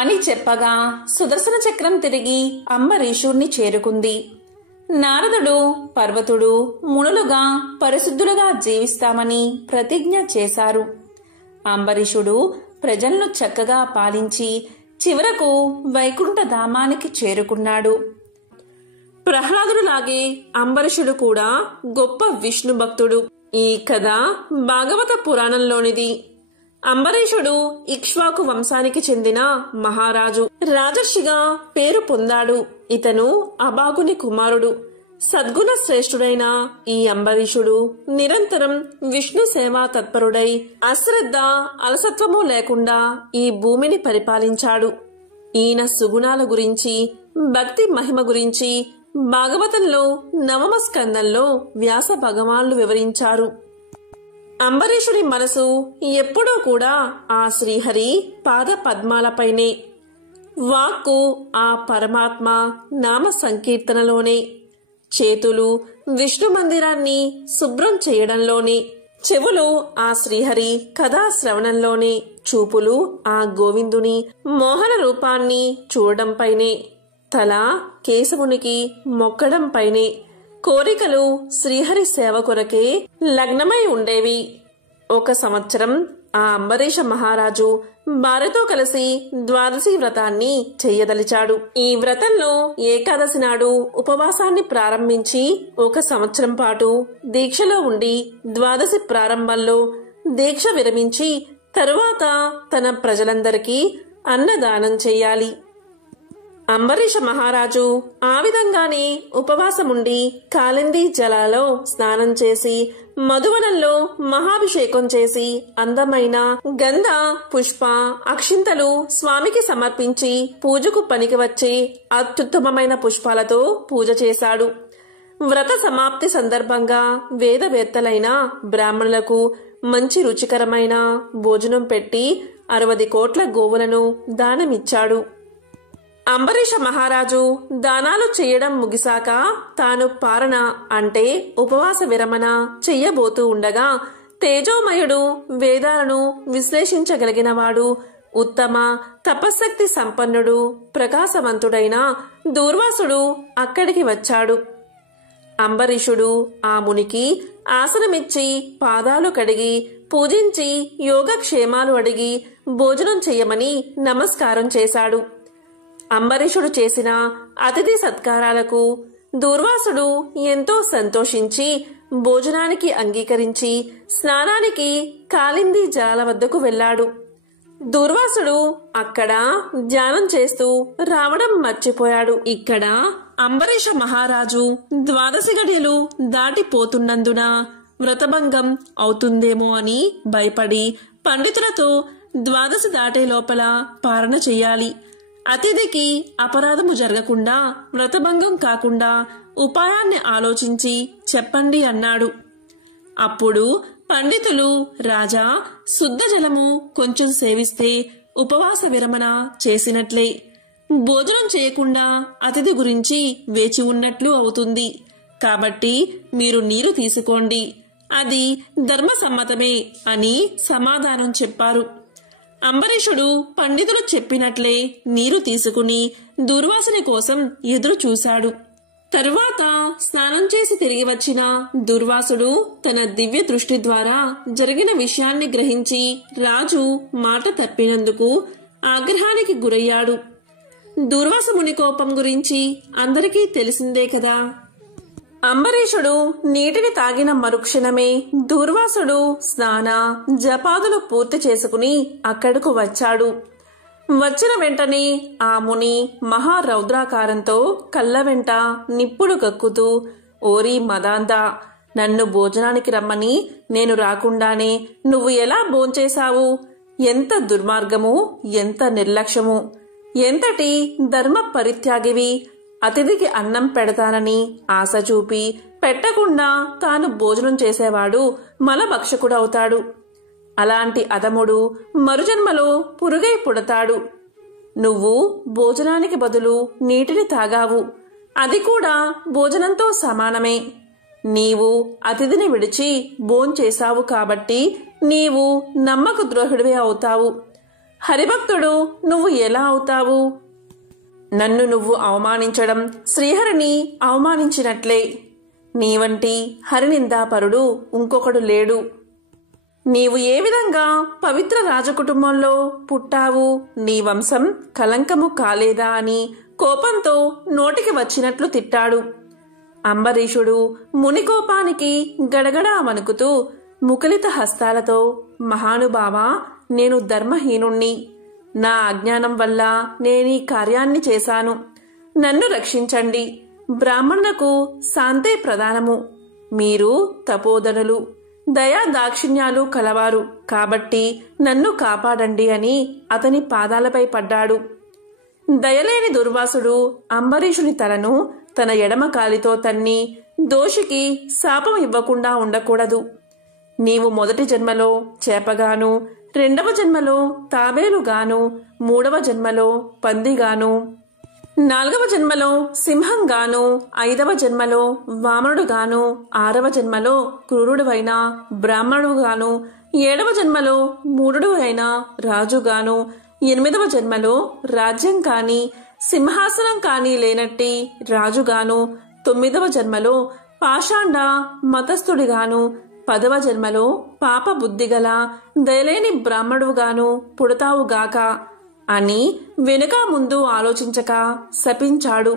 అని చెప్పగా సుదర్శన చక్రం తిరిగి అంబరీషుణ్ణి చేరుకుంది. నారదుడు, పర్వతుడు మునులుగా పరిశుద్ధులుగా జీవిస్తామని ప్రతిజ్ఞ చేశారు. అంబరీషుడు ప్రజలను చక్కగా పాలించి చివరకు వైకుంఠ ధామానికి చేరుకున్నాడు. ప్రహ్లాదుడిలాగే అంబరీషుడు కూడా గొప్ప విష్ణు భక్తుడు. ఈ కథ భాగవత పురాణంలోనిది. అంబరీషుడు ఇక్ష్వాకు వంశానికి చెందిన మహారాజు. రాజర్షిగా పేరు పొందాడు. ఇతను అభాగుని కుమారుడు. సద్గుణ శ్రేష్ఠుడైన ఈ అంబరీషుడు నిరంతరం విష్ణు సేవా తత్పరుడై అశ్రద్ధ అలసత్వము లేకుండా ఈ భూమిని పరిపాలించాడు. ఈయన సుగుణాల గురించి, భక్తి మహిమ గురించి భాగవతంలో నవమ స్కందంలో వ్యాస భగవాన్లు వివరించారు. అంబరీషుడి మనసు ఎప్పుడూ కూడా ఆ శ్రీహరి పాద పద్మాలపైనే, వాక్కు ఆ పరమాత్మ నామ సంకీర్తనలోనే, చేతులు విష్ణు మందిరాన్ని శుభ్రం చేయడంలోనే, చెవులు ఆ శ్రీహరి కథా శ్రవణంలోనే, చూపులు ఆ గోవిందుని మోహన రూపాన్ని చూడడంపైనే, తల కేశవునికి మొక్కడంపైనే, కోరికలు శ్రీహరి సేవ కొరకే లగ్నమై ఉండేవి. ఒక సంవత్సరం ఆ అంబరీష మహారాజు భార్యతో కలిసి ద్వాదశి వ్రతాన్ని చెయ్యదలిచాడు. ఈ వ్రతంలో ఏకాదశి నాడు ఉపవాసాన్ని ప్రారంభించి 1 సంవత్సరం పాటు దీక్షలో ఉండి ద్వాదశి ప్రారంభంలో దీక్ష విరమించి తరువాత తన ప్రజలందరికీ అన్నదానం చెయ్యాలి. అంబరీష మహారాజు ఆ విధంగానే ఉపవాసముండి కాళిందీ జలాలలో స్నానం చేసి మధువనంలో మహాభిషేకం చేసి అందమైన గంధ పుష్ప అక్షింతలు స్వామికి సమర్పించి పూజకు పనికి వచ్చే అత్యుత్తమమైన పుష్పాలతో పూజ చేశాడు. వ్రత సమాప్తి సందర్భంగా వేదవేత్తలైన బ్రాహ్మణులకు మంచి రుచికరమైన భోజనం పెట్టి 60 కోట్ల గోవులను దానమిచ్చాడు. అంబరీష మహారాజు దానాలు చేయడం ముగిశాక తాను పారణ అంటే ఉపవాస విరమణ చెయ్యబోతూ ఉండగా తేజోమయుడు, వేదాలను విశ్లేషించగలిగినవాడు, ఉత్తమ తపశ్శక్తి సంపన్నుడు, ప్రకాశవంతుడైన దూర్వాసుడు అక్కడికి వచ్చాడు. అంబరీషుడు ఆ మునికి ఆసనమిచ్చి పాదాలు కడిగి పూజించి యోగక్షేమాలు అడిగి భోజనం చెయ్యమని నమస్కారం చేశాడు. అంబరీషుడు చేసిన అతిథి సత్కారాలకు దూర్వాసుడు ఎంతో సంతోషించి భోజనానికి అంగీకరించి స్నానానికి కాళిందీ జలాల వద్దకు వెళ్లాడు. దూర్వాసుడు అక్కడ ధ్యానం చేస్తూ రావడం మర్చిపోయాడు. ఇక్కడ అంబరీష మహారాజు 12 గడియలు దాటిపోతున్నందున వ్రతభంగం అవుతుందేమో అని భయపడి పండితులతో 12 దాటే లోపల పారణ చెయ్యాలి, అతిథికి అపరాధము జరగకుండా వ్రతభంగం కాకుండా ఉపాయాన్ని ఆలోచించి చెప్పండి అన్నాడు. అప్పుడు పండితులు, రాజా, శుద్ధ జలము కొంచెం సేవిస్తే ఉపవాస విరమణ చేసినట్లే, భోజనం చేయకుండా అతిథి గురించి వేచి ఉన్నట్లు అవుతుంది, కాబట్టి మీరు నీరు తీసుకోండి, అది ధర్మసమ్మతమే అని సమాధానం చెప్పారు. అంబరీషుడు పండితులు చెప్పినట్లే నీరు తీసుకుని దూర్వాసుని కోసం ఎదురు చూశాడు. తరువాత స్నానం చేసి తిరిగి వచ్చిన దూర్వాసుడు తన దివ్య దృష్టి ద్వారా జరిగిన విషయాన్ని గ్రహించి రాజు మాట తప్పినందుకు ఆగ్రహానికి గురయ్యాడు. దూర్వాస ముని కోపం గురించి అందరికీ తెలిసిందే కదా. అంబరీషుడు నీటిని తాగిన మరుక్షణమే దూర్వాసుడు స్నాన జపాదులు పూర్తి చేసుకుని అక్కడకు వచ్చాడు. వచ్చిన వెంటనే ఆ ముని మహారౌద్రాకారంతో కళ్ళ వెంట నిప్పులు కక్కుతూ, ఓరి మదాంత, నన్ను భోజనానికి రమ్మని నేను రాకుండానే నువ్వు ఎలా భోంచేశావు? ఎంత దుర్మార్గము, ఎంత నిర్లక్ష్యము, ఎంతటి ధర్మ పరిత్యాగివి! అతిథికి అన్నం పెడతానని ఆశ చూపి పెట్టకుండా తాను భోజనం చేసేవాడు మలభక్షకుడవుతాడు. అలాంటి అధముడు మరుజన్మలో పురుగై పుడతాడు. నువ్వు భోజనానికి బదులు నీటిని తాగావు, అది కూడా భోజనంతో సమానమే. నీవు అతిథిని విడిచి భోంచేశావు కాబట్టి నీవు నమ్మక ద్రోహుడివే అవుతావు. హరిభక్తుడు నువ్వు ఎలా అవుతావు? నన్ను నువ్వు అవమానించడం శ్రీహరిని అవమానించినట్లే. నీవంటి హరినిందాపరుడు ఇంకొకడు లేడు. నీవు ఏ విధంగా పవిత్ర రాజకుటుంబంలో పుట్టావు? నీ వంశం కలంకము కాలేదా అని కోపంతో నోటికి వచ్చినట్లు తిట్టాడు. అంబరీషుడు ముని కోపానికి గడగడా వణుకుతూ ముకులిత హస్తాలతో, మహానుభావా, నేను ధర్మహీనుణ్ణి, నా అజ్ఞానం వల్ల నేనీ కార్యాన్ని చేశాను, నన్ను రక్షించండి. బ్రాహ్మణులకు శాంతే ప్రధానము, మీరు తపోధనులు, దయా దాక్షిణ్యాలు కలవారు కాబట్టి నన్ను కాపాడండి అని అతని పాదాలపై పడ్డాడు. దయలేని దుర్వాసుడు అంబరీషుని తలను తన ఎడమ కాలితో తన్ని దోషికి శాపం ఇవ్వకుండా ఉండకూడదు. నీవు మొదటి జన్మలో చేపగాను, రెండవ జన్మలో తాబేలుగాను, మూడవ జన్మలో పందిగాను, నాలుగవ జన్మలో సింహంగాను, ఐదవ జన్మలో వామనుడుగాను, ఆరవ జన్మలో క్రూరుడువైన బ్రాహ్మణుడుగాను, ఏడవ జన్మలో మూఢుడు అయిన రాజుగాను, ఎనిమిదవ జన్మలో రాజ్యం కాని సింహాసనం కాని లేనట్టి రాజుగాను, తొమ్మిదవ జన్మలో పాషాండ మతస్థుడిగాను, 10వ జన్మలో పాప బుద్ధిగల దయలేని బ్రాహ్మణుడుగాను పుడతావుగాక అని వెనుక ముందు ఆలోచించక శపించాడు.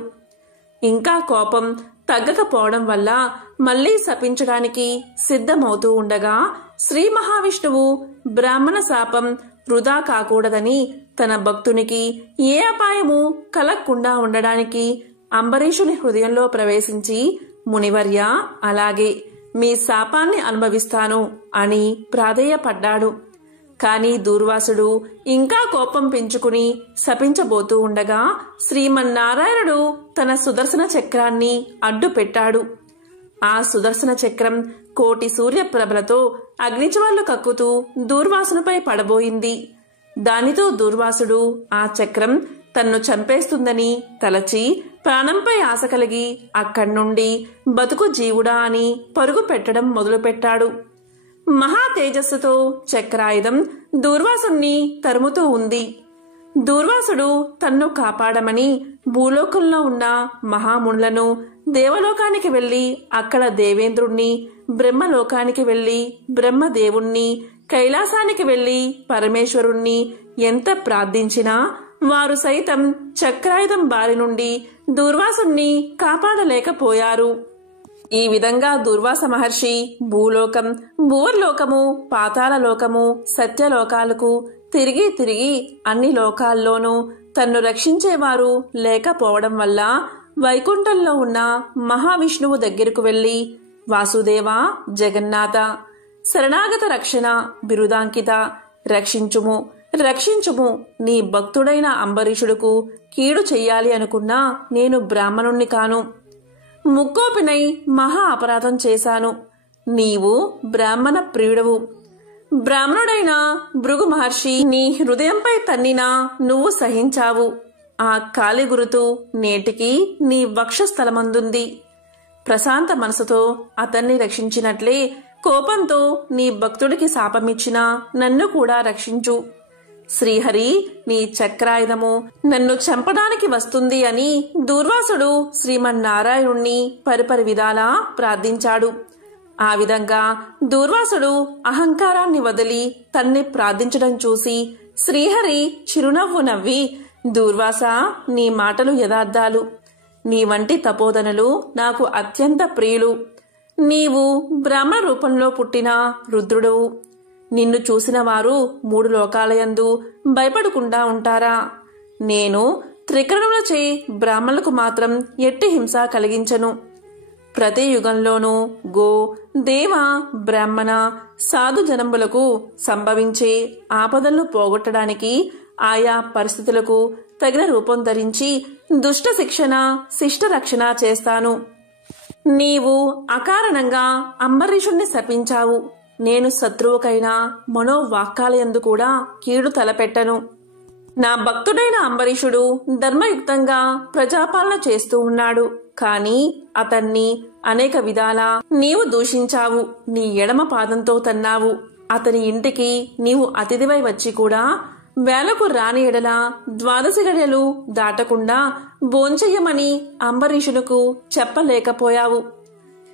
ఇంకా కోపం తగ్గకపోవడం వల్ల మళ్లీ శపించడానికి సిద్ధమవుతూ ఉండగా శ్రీ మహావిష్ణువు బ్రాహ్మణ శాపం వృధా కాకూడదని తన భక్తునికి ఏ అపాయము కలగకుండా ఉండడానికి అంబరీషుని హృదయంలో ప్రవేశించి, మునివర్య, అలాగే మీ శాపాన్ని అనుభవిస్తాను అని ప్రాధేయపడ్డాడు. కాని దూర్వాసుడు ఇంకా కోపం పెంచుకుని శపించబోతూ ఉండగా శ్రీమన్నారాయణుడు తన సుదర్శన చక్రాన్ని అడ్డు పెట్టాడు. ఆ సుదర్శన చక్రం కోటి సూర్యప్రభలతో అగ్నిజ్వాలలు కక్కుతూ దూర్వాసునిపై పడబోయింది. దానితో దూర్వాసుడు ఆ చక్రం తన్ను చంపేస్తుందని తలచి ప్రాణంపై ఆశ కలిగి అక్కడి నుండి బతుకు జీవుడా అని పరుగు పెట్టడం మొదలుపెట్టాడు. మహా తేజస్సుతో చక్రాయుధం దూర్వాసుణ్ణి తరుముతూ ఉంది. దూర్వాసుడు తన్ను కాపాడమని భూలోకంలో ఉన్న మహామునులను, దేవలోకానికి వెళ్లి అక్కడ దేవేంద్రుణ్ణి, బ్రహ్మలోకానికి వెళ్లి బ్రహ్మదేవుణ్ణి, కైలాసానికి వెళ్లి పరమేశ్వరుణ్ణి ఎంత ప్రార్థించినా వారు సైతం చక్రాయుధం బారి నుండి దూర్వాసుణ్ణి కాపాడలేకపోయారు. ఈ విధంగా దూర్వాస మహర్షి భూలోకం, భూవర్లోకము, పాతాళలోకము, సత్యలోకాలకు తిరిగి తిరిగి అన్ని లోకాల్లోనూ తన్ను రక్షించేవారు లేకపోవడం వల్ల వైకుంఠంలో ఉన్న మహావిష్ణువు దగ్గరకు వెళ్లి, వాసుదేవ, జగన్నాథ, శరణాగత రక్షణ బిరుదాంకిత, రక్షించుము, రక్షించుము, నీ భక్తుడైన అంబరీషుడుకు కీడు చెయ్యాలి అనుకున్నా నేను బ్రాహ్మణుణ్ణి కాను. ముక్కోపినై మహా అపరాధం చేశాను. నీవు బ్రాహ్మణ ప్రియుడవు. బ్రాహ్మణుడైన భృగు మహర్షి నీ హృదయంపై తన్నినా నువ్వు సహించావు. ఆ కాలి గురుతు నేటికి నీ వక్షస్థలమందుంది. ప్రశాంత మనసుతో అతన్ని రక్షించినట్లే కోపంతో నీ భక్తుడికి శాపమిచ్చినా నన్ను కూడా రక్షించు. శ్రీహరి, నీ చక్రాయుధము నన్ను చంపడానికి వస్తుంది అని దూర్వాసుడు శ్రీమన్నారాయణుణ్ణి పరిపరి విధాలా ప్రార్థించాడు. ఆ విధంగా దూర్వాసుడు అహంకారాన్ని వదిలి తన్ని ప్రార్థించడం చూసి శ్రీహరి చిరునవ్వు నవ్వి, దూర్వాస, నీ మాటలు యథార్థాలు. నీ వంటి తపోధనులు నాకు అత్యంత ప్రియులు. నీవు బ్రహ్మ రూపంలో పుట్టిన రుద్రుడవు. నిన్ను చూసిన వారు 3 లోకాలయందు భయపడకుండా ఉంటారా? నేను త్రికరణులచే బ్రాహ్మణులకు మాత్రం ఎట్టి హింస కలిగించను. ప్రతి యుగంలోనూ గో, దేవ, బ్రాహ్మణ, సాధు జనంబులకు సంభవించే ఆపదలను పోగొట్టడానికి ఆయా పరిస్థితులకు తగిన రూపం ధరించి దుష్ట శిక్షణ, శిష్ట రక్షణ చేస్తాను. నీవు అకారణంగా అంబరీషుణ్ణి శపించావు. నేను శత్రువుకైనా మనోవాక్కాలయందు కూడా కీడు తలపెట్టను. నా భక్తుడైన అంబరీషుడు ధర్మయుక్తంగా ప్రజాపాలన చేస్తూ ఉన్నాడు. కాని అతన్ని అనేక విధాలా నీవు దూషించావు. నీ ఎడమ పాదంతో తన్నావు. అతని ఇంటికి నీవు అతిథివై వచ్చి కూడా వేలకు రాని ఎడల 12 గడియలు దాటకుండా భోంచెయ్యమని అంబరీషునకు చెప్పలేకపోయావు.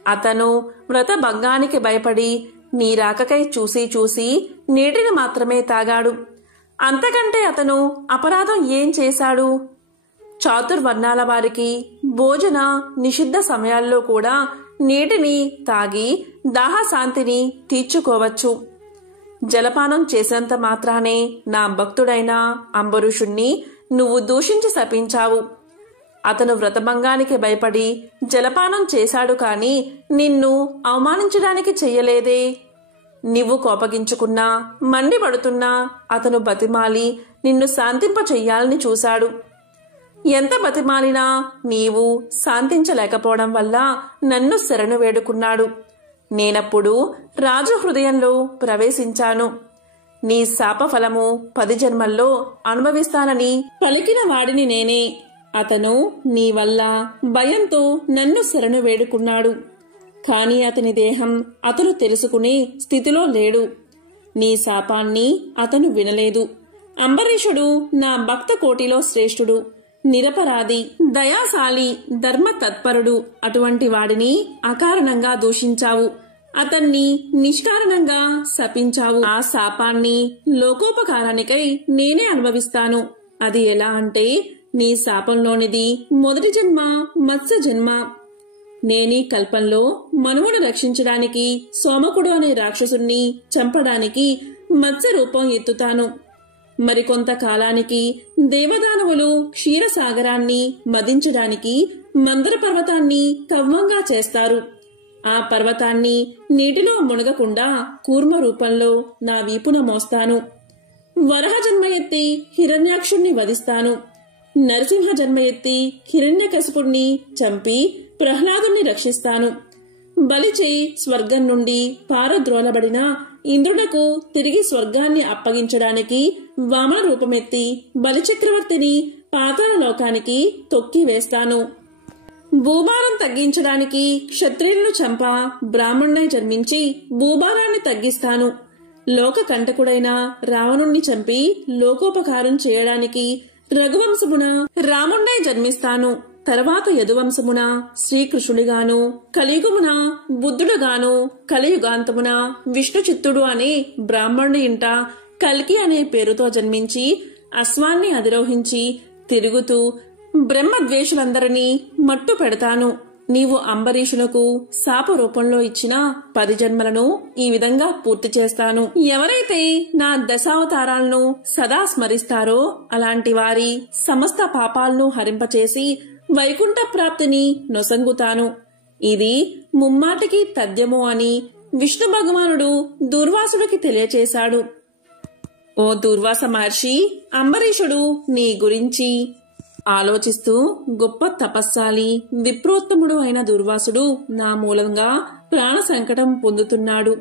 అతను వ్రత భంగానికి భయపడి నీ రాకకై చూసి చూసి నీటిని మాత్రమే తాగాడు. అంతకంటే అతను అపరాధం ఏం చేశాడు? చాతుర్వర్ణాల వారికి భోజన నిషిద్ధ సమయాల్లో కూడా నీటిని తాగి దాహశాంతిని తీర్చుకోవచ్చు. జలపానం చేసినంత మాత్రానే నా భక్తుడైన అంబరీషుణ్ణి నువ్వు దూషించి శపించావు. అతను వ్రతభంగానికి భయపడి జలపానం చేశాడు కాని నిన్ను అవమానించడానికి చెయ్యలేదే. నీవు కోపగించుకున్నా, మండిపడుతున్నా అతను బతిమాలి నిన్ను శాంతింప చెయ్యాలని చూశాడు. ఎంత బతిమాలినా నీవు శాంతించలేకపోవడం వల్ల నన్ను శరణు వేడుకున్నాడు. నేనప్పుడు రాజు హృదయంలో ప్రవేశించాను. నీ శాపఫలము 10 జన్మల్లో అనుభవిస్తానని పలికిన వాడిని నేనే. అతను నీ వల్ల భయంతో నన్ను శరణు వేడుకున్నాడు. కాని అతని దేహం అతను తెలుసుకునే స్థితిలో లేడు. నీ శాపాన్ని అతను వినలేదు. అంబరీషుడు నా భక్త కోటిలో శ్రేష్ఠుడు, నిరపరాధి, దయాశాలి, ధర్మ తత్పరుడు. అటువంటి వాడిని అకారణంగా దూషించావు. అతన్ని నిష్కారణంగా శపించావు. ఆ శాపాన్ని లోకోపకారానికై నేనే అనుభవిస్తాను. అది ఎలా అంటే, నీ శాపంలోనిది మొదటి జన్మ మత్స్య జన్మ. నేనీ కల్పంలో మనువును రక్షించడానికి సోమకుడు అనే రాక్షసుణ్ణి చంపడానికి మత్స్య రూపం ఎత్తుతాను. మరికొంత కాలానికి దేవదానవులు క్షీరసాగరాన్ని మదించడానికి మందర పర్వతాన్ని కవ్వంగా చేస్తారు. ఆ పర్వతాన్ని నీటిలో మునగకుండా కూర్మ రూపంలో నా వీపున మోస్తాను. వరహ జన్మ ఎత్తి హిరణ్యాక్షుణ్ణి వధిస్తాను. నరసింహ జన్మ ఎత్తి హిరణ్యకశిపుణ్ణి చంపి ప్రహ్లాదుణ్ణి రక్షిస్తాను. బలిచే స్వర్గం నుండి పారద్రోలబడిన ఇంద్రునకు తిరిగి స్వర్గాన్ని అప్పగించడానికి వామన రూపమెత్తి బలిచక్రవర్తిని పాతాళ లోకానికి తొక్కి వేస్తాను. భూభారం తగ్గించడానికి క్షత్రియులను చంప బ్రాహ్మణ్ణై జన్మించి భూభారాన్ని తగ్గిస్తాను. లోక కంటకుడైన రావణుణ్ణి చంపి లోకోపకారం చేయడానికి రఘువంశమున రాముణ్ణై జన్మిస్తాను. తర్వాత యదువంశమున శ్రీకృష్ణుడిగాను, కలియుగమున బుద్ధుడుగాను, కలియుగాంతమున విష్ణు చిత్తుడు అనే బ్రాహ్మణుడి ఇంట కల్కి అనే పేరుతో జన్మించి అశ్వాన్ని అధిరోహించి తిరుగుతూ బ్రహ్మద్వేషులందరినీ మట్టు పెడతాను. నీవు అంబరీషునకు శాప రూపంలో ఇచ్చిన 10 జన్మలను ఈ విధంగా పూర్తి చేస్తాను. ఎవరైతే నా దశావతారాలను సదా స్మరిస్తారో అలాంటి వారి సమస్త పాపాలను హరింపచేసి వైకుంఠ ప్రాప్తిని నొసంగుతాను. ఇది ముమ్మాటికి తథ్యము అని విష్ణు భగవానుడు దూర్వాసుడికి తెలియచేశాడు. ఓ దూర్వాస మహర్షి, అంబరీషుడు నీ గురించి ఆలోచిస్తూ గొప్ప తపస్సాలి విప్రోత్తముడు అయిన దుర్వాసుడు నా మూలంగా ప్రాణ సంకటం పొందుతున్నాడు.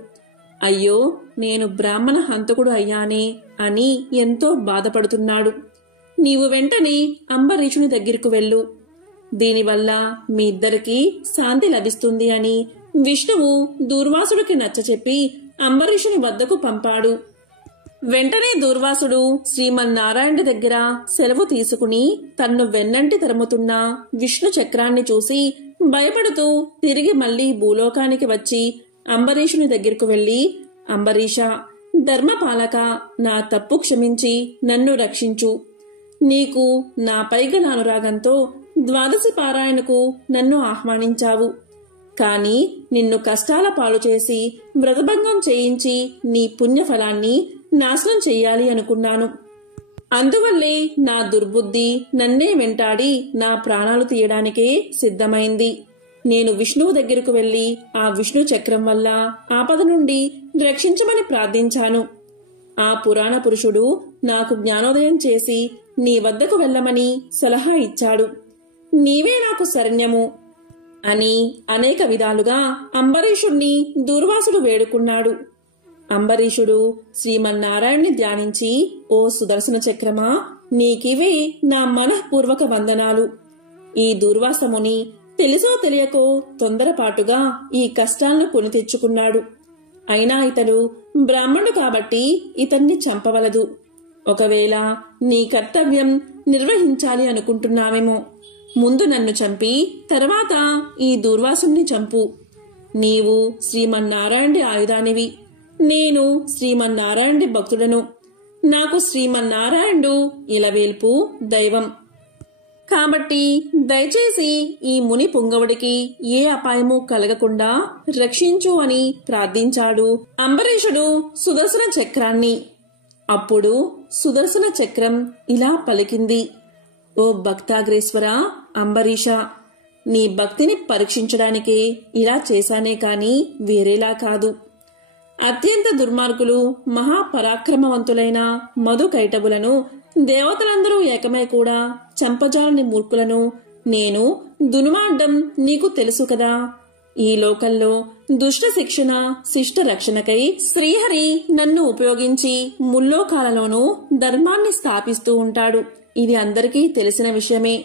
అయ్యో, నేను బ్రాహ్మణ హంతకుడు అయ్యానే అని ఎంతో బాధపడుతున్నాడు. నీవు వెంటనే అంబరీషుని దగ్గరకు వెళ్ళు. దీనివల్ల మీ ఇద్దరికీ శాంతి లభిస్తుంది అని విష్ణువు దూర్వాసుడికి నచ్చచెప్పి అంబరీషుని వద్దకు పంపాడు. వెంటనే దూర్వాసుడు శ్రీమన్నారాయణుడి దగ్గర సెలవు తీసుకుని తన్ను వెన్నంటి తరుముతున్న విష్ణు చక్రాన్ని చూసి భయపడుతూ తిరిగి మళ్లీ భూలోకానికి వచ్చి అంబరీషుని దగ్గరకు వెళ్లి, అంబరీష, ధర్మపాలక, నా తప్పు క్షమించి నన్ను రక్షించు. నీకు నాపై గల అనురాగంతో ద్వాదశి పారాయణకు నన్ను ఆహ్వానించావు. కాని నిన్ను కష్టాల పాలు చేసి వ్రతభంగం చేయించి నీ పుణ్యఫలాన్ని నాశనం చెయ్యాలి అనుకున్నాను. అందువల్లే నా దుర్బుద్ధి నన్నే వెంటాడి నా ప్రాణాలు తీయడానికే సిద్ధమైంది. నేను విష్ణువు దగ్గరకు వెళ్లి ఆ విష్ణు చక్రం వల్ల ఆపద నుండి రక్షించమని ప్రార్థించాను. ఆ పురాణ పురుషుడు నాకు జ్ఞానోదయం చేసి నీ వద్దకు వెళ్లమని సలహా ఇచ్చాడు. నీవే నాకు శరణ్యము అని అనేక విధాలుగా అంబరీషుణ్ణి దూర్వాసుడు వేడుకున్నాడు. అంబరీషుడు శ్రీమన్నారాయణ్ణి ధ్యానించి, ఓ సుదర్శన చక్రమా, నీకివే నా మనఃపూర్వక వందనాలు. ఈ దూర్వాసముని తెలుసో తెలియకో తొందరపాటుగా ఈ కష్టాలను కొని తెచ్చుకున్నాడు. అయినా ఇతడు బ్రాహ్మణుడు కాబట్టి ఇతన్ని చంపవలదు. ఒకవేళ నీ కర్తవ్యం నిర్వహించాలి అనుకుంటున్నావేమో, ముందు నన్ను చంపి తర్వాత ఈ దూర్వాసుని చంపు. నీవు శ్రీమన్నారాయణుడి ఆయుధానివి, నేను శ్రీమన్నారాయణుడి భక్తుడను. నాకు శ్రీమన్నారాయణుడు ఇలవేల్పు దైవం. కాబట్టి దయచేసి ఈ ముని పుంగవుడికి ఏ అపాయము కలగకుండా రక్షించు అని ప్రార్థించాడు అంబరీషుడు సుదర్శన చక్రాన్ని. అప్పుడు సుదర్శన చక్రం ఇలా పలికింది, ఓ భక్తాగ్రేశ్వర అంబరీష, నీ భక్తిని పరీక్షించడానికే ఇలా చేశానే కాని వేరేలా కాదు. అత్యంత దుర్మార్గులు మహాపరాక్రమవంతులైన మధుకైటబులను దేవతలందరూ ఏకమై కూడా చంపజాలని మూర్ఖులను నేను దునుమాడ్డం నీకు తెలుసు కదా. ఈ లోకంలో దుష్ట శిక్షణ శిష్ట రక్షణకై శ్రీహరి నన్ను ఉపయోగించి ముల్లోకాలలోనూ ధర్మాన్ని స్థాపిస్తూ ఉంటాడు. ఇది అందరికీ తెలిసిన విషయమే.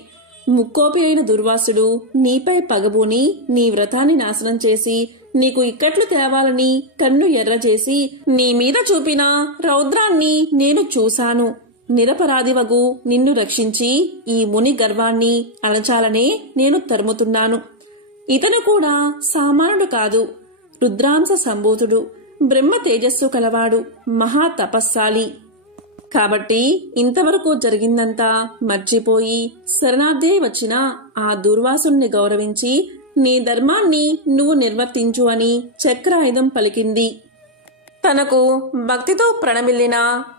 ముక్కోపి అయిన దుర్వాసుడు నీపై పగబూని నీ వ్రతాన్ని నాశనం చేసి నీకు ఇక్కట్లు తేవాలని కన్ను ఎర్రచేసి నీ మీద చూపిన రౌద్రాన్ని నేను చూశాను. నిరపరాధివగు నిన్ను రక్షించి ఈ ముని గర్వాన్ని అణచాలనే నేను తరుముతున్నాను. ఇతను కూడా సామాన్యుడు కాదు, రుద్రాంశ సంభూతుడు, బ్రహ్మ తేజస్సు కలవాడు, మహా తపస్సాలి. కాబట్టి ఇంతవరకు జరిగిందంతా మర్చిపోయి శరణార్థే వచ్చిన ఆ దూర్వాసుని గౌరవించి నీ ధర్మాన్ని నువ్వు నిర్వర్తించు అని చక్రాయుధం పలికింది. తనకు భక్తితో ప్రణమిల్లిన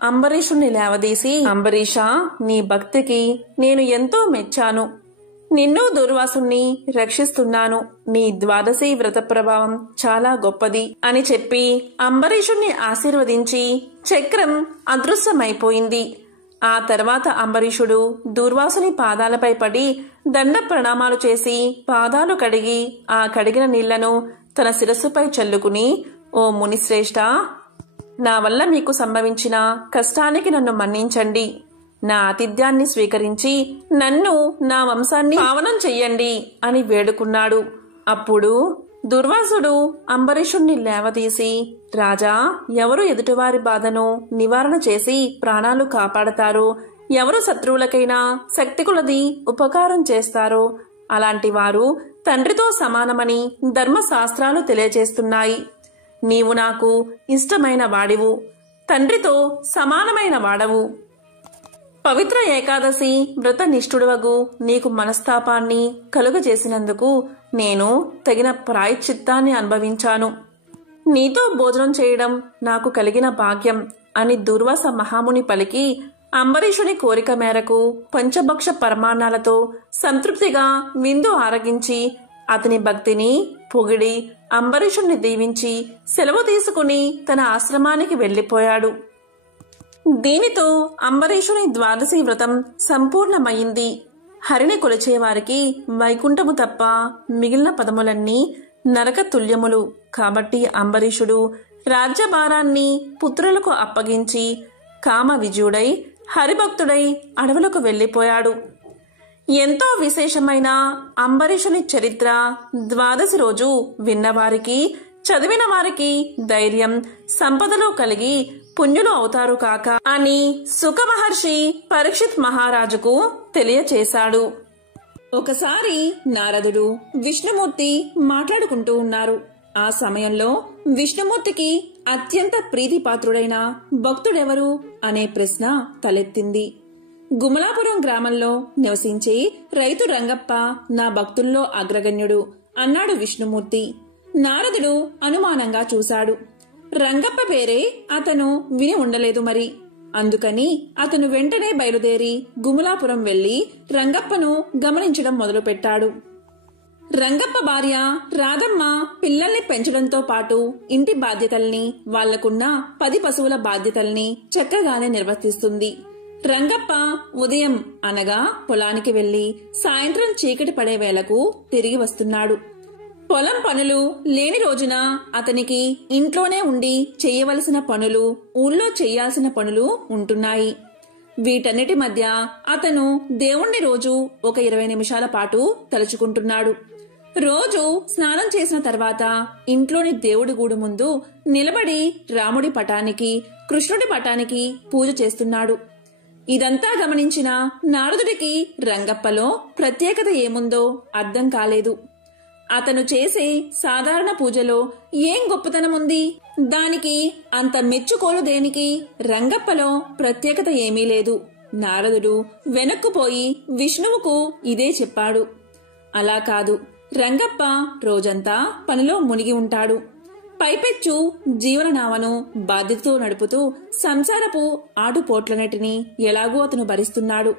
అంబరీషుణ్ణి లేవదీసి, అంబరీషా, నీ భక్తికి నేను ఎంతో మెచ్చాను. నిన్ను దుర్వాసుణ్ణి రక్షిస్తున్నాను. నీ ద్వాదశి వ్రత ప్రభావం చాలా గొప్పది అని చెప్పి అంబరీషుణ్ణి ఆశీర్వదించి చక్రం అదృశ్యమైపోయింది. ఆ తర్వాత అంబరీషుడు దుర్వాసుని పాదాలపై పడి దండ ప్రణామాలు చేసి పాదాలు కడిగి ఆ కడిగిన నీళ్లను తన శిరస్సుపై చల్లుకుని, ఓ మునిశ్రేష్ఠ, నా వల్ల మీకు సంభవించిన కష్టానికి నన్ను మన్నించండి. నా ఆతిథ్యాన్ని స్వీకరించి నన్ను, నా వంశాన్ని పావనం చెయ్యండి అని వేడుకున్నాడు. అప్పుడు దుర్వాసుడు అంబరీషుణ్ణి లేవదీసి, రాజా, ఎవరు ఎదుటివారి బాధను నివారణ చేసి ప్రాణాలు కాపాడతారో, ఎవరు శత్రువులకైనా శక్తి కొలది ఉపకారం చేస్తారో అలాంటి వారు తండ్రితో సమానమని ధర్మశాస్త్రాలు తెలియజేస్తున్నాయి. నీవు నాకు ఇష్టమైన వాడివు, తండ్రితో సమానమైన వాడవు. పవిత్ర ఏకాదశి వ్రత నిష్ఠుడవగు నీకు మనస్తాపాన్ని కలుగజేసినందుకు నేను తగిన ప్రాయశ్చిత్తాన్ని అనుభవించాను. నీతో భోజనం చేయడం నాకు కలిగిన భాగ్యం అని దుర్వాస మహాముని పలికి అంబరీషుని కోరిక మేరకు పంచభక్ష పరమాన్నాలతో సంతృప్తిగా విందు ఆరగించి అతని భక్తిని పొగిడి అంబరీషుణ్ణి దీవించి సెలవు తీసుకుని తన ఆశ్రమానికి వెళ్లిపోయాడు. దీనితో అంబరీషుని ద్వాదశి వ్రతం సంపూర్ణమైంది. హరిని కొలిచేవారికి వైకుంఠము తప్ప మిగిలిన పదములన్నీ నరక తుల్యములు. కాబట్టి అంబరీషుడు రాజ్యభారాన్ని పుత్రులకు అప్పగించి కామ విజయుడై హరిభక్తుడై అడవులకు వెళ్లిపోయాడు. ఎంతో విశేషమైన అంబరీషుని చరిత్ర ద్వాదశి రోజు విన్నవారికి, చదివిన వారికి ధైర్యం, సంపదలు కలిగి పుణ్యులు అవుతారు కాక అని సుఖ మహర్షి పరీక్షిత్ మహారాజుకు తెలియచేశాడు. ఒకసారి నారదుడు, విష్ణుమూర్తి మాట్లాడుకుంటూ ఉన్నారు. ఆ సమయంలో విష్ణుమూర్తికి అత్యంత ప్రీతిపాత్రుడైన భక్తుడెవరు అనే ప్రశ్న తలెత్తింది. గుమలాపురం గ్రామంలో నివసించే రైతు రంగప్ప నా భక్తుల్లో అగ్రగణ్యుడు అన్నాడు విష్ణుమూర్తి. నారదుడు అనుమానంగా చూశాడు. రంగప్ప పేరే అతను విని ఉండలేదు మరి. అందుకని అతను వెంటనే బయలుదేరి గుమలాపురం వెళ్లి రంగప్పను గమనించడం మొదలుపెట్టాడు. రంగప్ప భార్య రాధమ్మ పిల్లల్ని పెంచడంతో పాటు ఇంటి బాధ్యతల్ని, వాళ్లకున్న 10 పశువుల బాధ్యతల్ని చక్కగానే నిర్వర్తిస్తుంది. రంగప్ప ఉదయం అనగా పొలానికి వెళ్లి సాయంత్రం చీకటి పడే వేళకు తిరిగి వస్తున్నాడు. పొలం పనులు లేని రోజున అతనికి ఇంట్లోనే ఉండి చెయ్యవలసిన పనులు, ఊళ్ళో చెయ్యాల్సిన పనులు ఉంటున్నాయి. వీటన్నిటి మధ్య అతను దేవుణ్ణి రోజు ఒక 20 నిమిషాల పాటు తలుచుకుంటున్నాడు. రోజు స్నానం చేసిన తర్వాత ఇంట్లోని దేవుడి గూడు ముందు నిలబడి రాముడి పటానికి, కృష్ణుడి పటానికి పూజ చేస్తున్నాడు. ఇదంతా గమనించిన నారదుడికి రంగప్పలో ప్రత్యేకత ఏముందో అర్థం కాలేదు. అతను చేసే సాధారణ పూజలో ఏం గొప్పతనముంది? దానికి అంత మెచ్చుకోలు దేనికి? రంగప్పలో ప్రత్యేకత ఏమీ లేదు. నారదుడు వెనక్కుపోయి విష్ణువుకు ఇదే చెప్పాడు. అలా కాదు, రంగప్ప రోజంతా పనిలో మునిగి ఉంటాడు. పైపెచ్చు జీవననావను బాధ్యతతో నడుపుతూ సంసారపు ఆటుపోట్లన్నిటినీ ఎలాగూ అతను భరిస్తున్నాడు.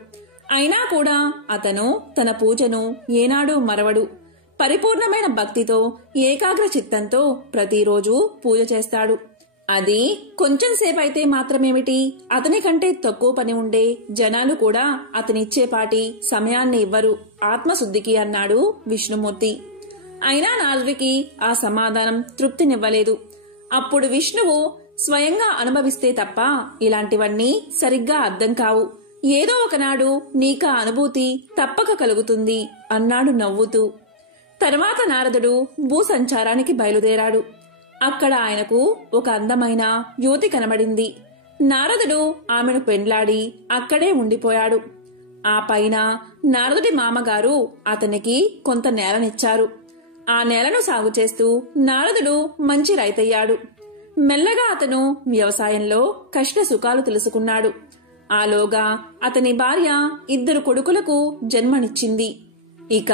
అయినా కూడా అతను తన పూజను ఏనాడూ మరవడు. పరిపూర్ణమైన భక్తితో, ఏకాగ్ర చిత్తంతో ప్రతిరోజు పూజ చేస్తాడు. అది కొంచెం సేపైతే మాత్రమేమిటి, అతని కంటే తక్కువ పని ఉండే జనాలు కూడా అతనిచ్చేపాటి సమయాన్ని ఇవ్వరు ఆత్మశుద్ధికి అన్నాడు విష్ణుమూర్తి. అయినా నారదుడికి ఆ సమాధానం తృప్తినివ్వలేదు. అప్పుడు విష్ణువు స్వయంగా అనుభవిస్తే తప్ప ఇలాంటివన్నీ సరిగ్గా అర్థం కావు. ఏదో ఒకనాడు నీకా అనుభూతి తప్పక కలుగుతుంది అన్నాడు నవ్వుతూ. తర్వాత నారదుడు భూసంచారానికి బయలుదేరాడు. అక్కడ ఆయనకు ఒక అందమైన యువతి కనబడింది. నారదుడు ఆమెను పెండ్లాడి అక్కడే ఉండిపోయాడు. ఆ పైన నారదుడి మామగారు అతనికి కొంత నేలనిచ్చారు. ఆ నేలను సాగు చేస్తూ నారదుడు మంచి రైతయ్యాడు. మెల్లగా అతను వ్యవసాయంలో కష్ట సుఖాలు తెలుసుకున్నాడు. ఆలోగా అతని భార్య 2 కొడుకులకు జన్మనిచ్చింది. ఇక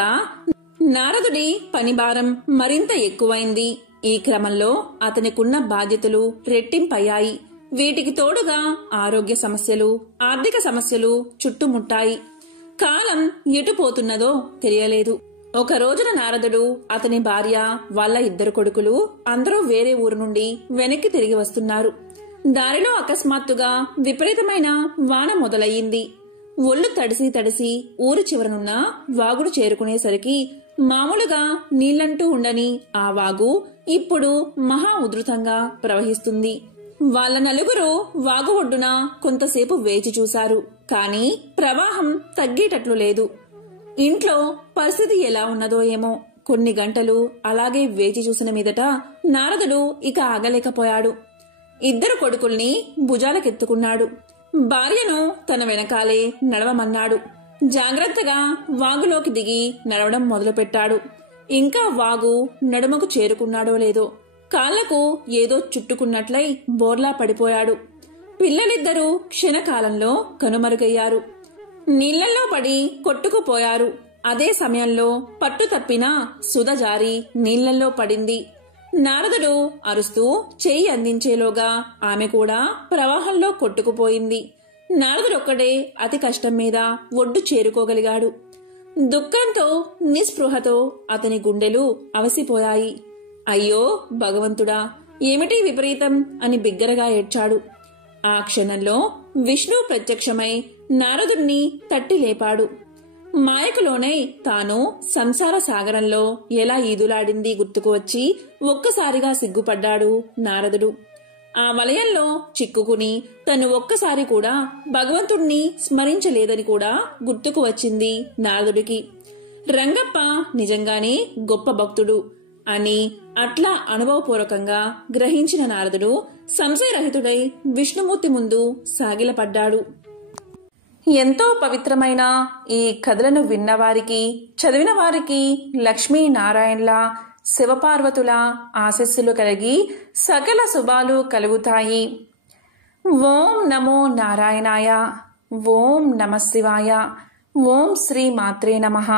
నారదుడి పనిభారం మరింత ఎక్కువైంది. ఈ క్రమంలో అతనికున్న బాధ్యతలు రెట్టింపయ్యాయి. వీటికి తోడుగా ఆరోగ్య సమస్యలు, ఆర్థిక సమస్యలు చుట్టుముట్టాయి. కాలం ఎటుపోతున్నదో తెలియలేదు. ఒక రోజున నారదుడు, అతని భార్య, వాళ్ళ 2 కొడుకులు అందరూ వేరే ఊరు నుండి వెనక్కి తిరిగి వస్తున్నారు. దారిలో అకస్మాత్తుగా విపరీతమైన వాన మొదలయ్యింది. ఒళ్ళు తడిసి తడిసి ఊరు చివరనున్న వాగుడు చేరుకునేసరికి మామూలుగా నీళ్లంటూ ఉండని ఆ వాగు ఇప్పుడు మహా ఉధృతంగా ప్రవహిస్తుంది. వాళ్ళ నలుగురు వాగు ఒడ్డున కొంతసేపు వేచి చూశారు. కాని ప్రవాహం తగ్గేటట్లు లేదు. ఇంట్లో పరిస్థితి ఎలా ఉన్నదో ఏమో. కొన్ని గంటలు అలాగే వేచి చూసిన మీదట నారదుడు ఇక ఆగలేకపోయాడు. 2 కొడుకుల్ని భుజాలకెత్తుకున్నాడు. భార్యను తన వెనకాలే నడవమన్నాడు. జాగ్రత్తగా వాగులోకి దిగి నడవడం మొదలుపెట్టాడు. ఇంకా వాగు నడుమకు చేరుకున్నాడో లేదో కాళ్లకు ఏదో చుట్టుకున్నట్లై బోర్లా పడిపోయాడు. పిల్లలిద్దరూ క్షణకాలంలో కనుమరుగయ్యారు. నీళ్లలో పడి కొట్టుకుపోయారు. అదే సమయంలో పట్టు తప్పిన సుధ జారి నీళ్లలో పడింది. నారదుడు అరుస్తూ చెయ్యి అందించేలోగా ఆమె కూడా ప్రవాహంలో కొట్టుకుపోయింది. నారదుడొక్కడే అతి కష్టం మీద ఒడ్డు చేరుకోగలిగాడు. దుఃఖంతో, నిస్పృహతో అతని గుండెలు అవసిపోయాయి. అయ్యో భగవంతుడా, ఏమిటి విపరీతం అని బిగ్గరగా ఏడ్చాడు. ఆ క్షణంలో విష్ణు ప్రత్యక్షమై నారదుణ్ణి తట్టి లేపాడు. మాయకులోనే తాను సంసార సాగరంలో ఎలా ఈదులాడింది గుర్తుకు వచ్చి ఒక్కసారిగా సిగ్గుపడ్డాడు నారదుడు. ఆ వలయంలో చిక్కుకుని తను ఒక్కసారి కూడా భగవంతుణ్ణి స్మరించలేదని కూడా గుర్తుకు వచ్చింది నారదుడికి. రంగప్ప నిజంగానే గొప్ప భక్తుడు అని అట్లా అనుభవపూర్వకంగా గ్రహించిన నారదుడు సంశయరహితుడై విష్ణుమూర్తి ముందు సాగిలపడ్డాడు. ఎంతో పవిత్రమైన ఈ కథలను విన్నవారికి, చదివిన వారికి లక్ష్మీనారాయణల, శివపార్వతుల ఆశస్సులు కలిగి సకల శుభాలు కలుగుతాయి. ఓం నమో నారాయణాయ. ఓం నమః శివాయ. ఓం శ్రీ మాత్రే నమః.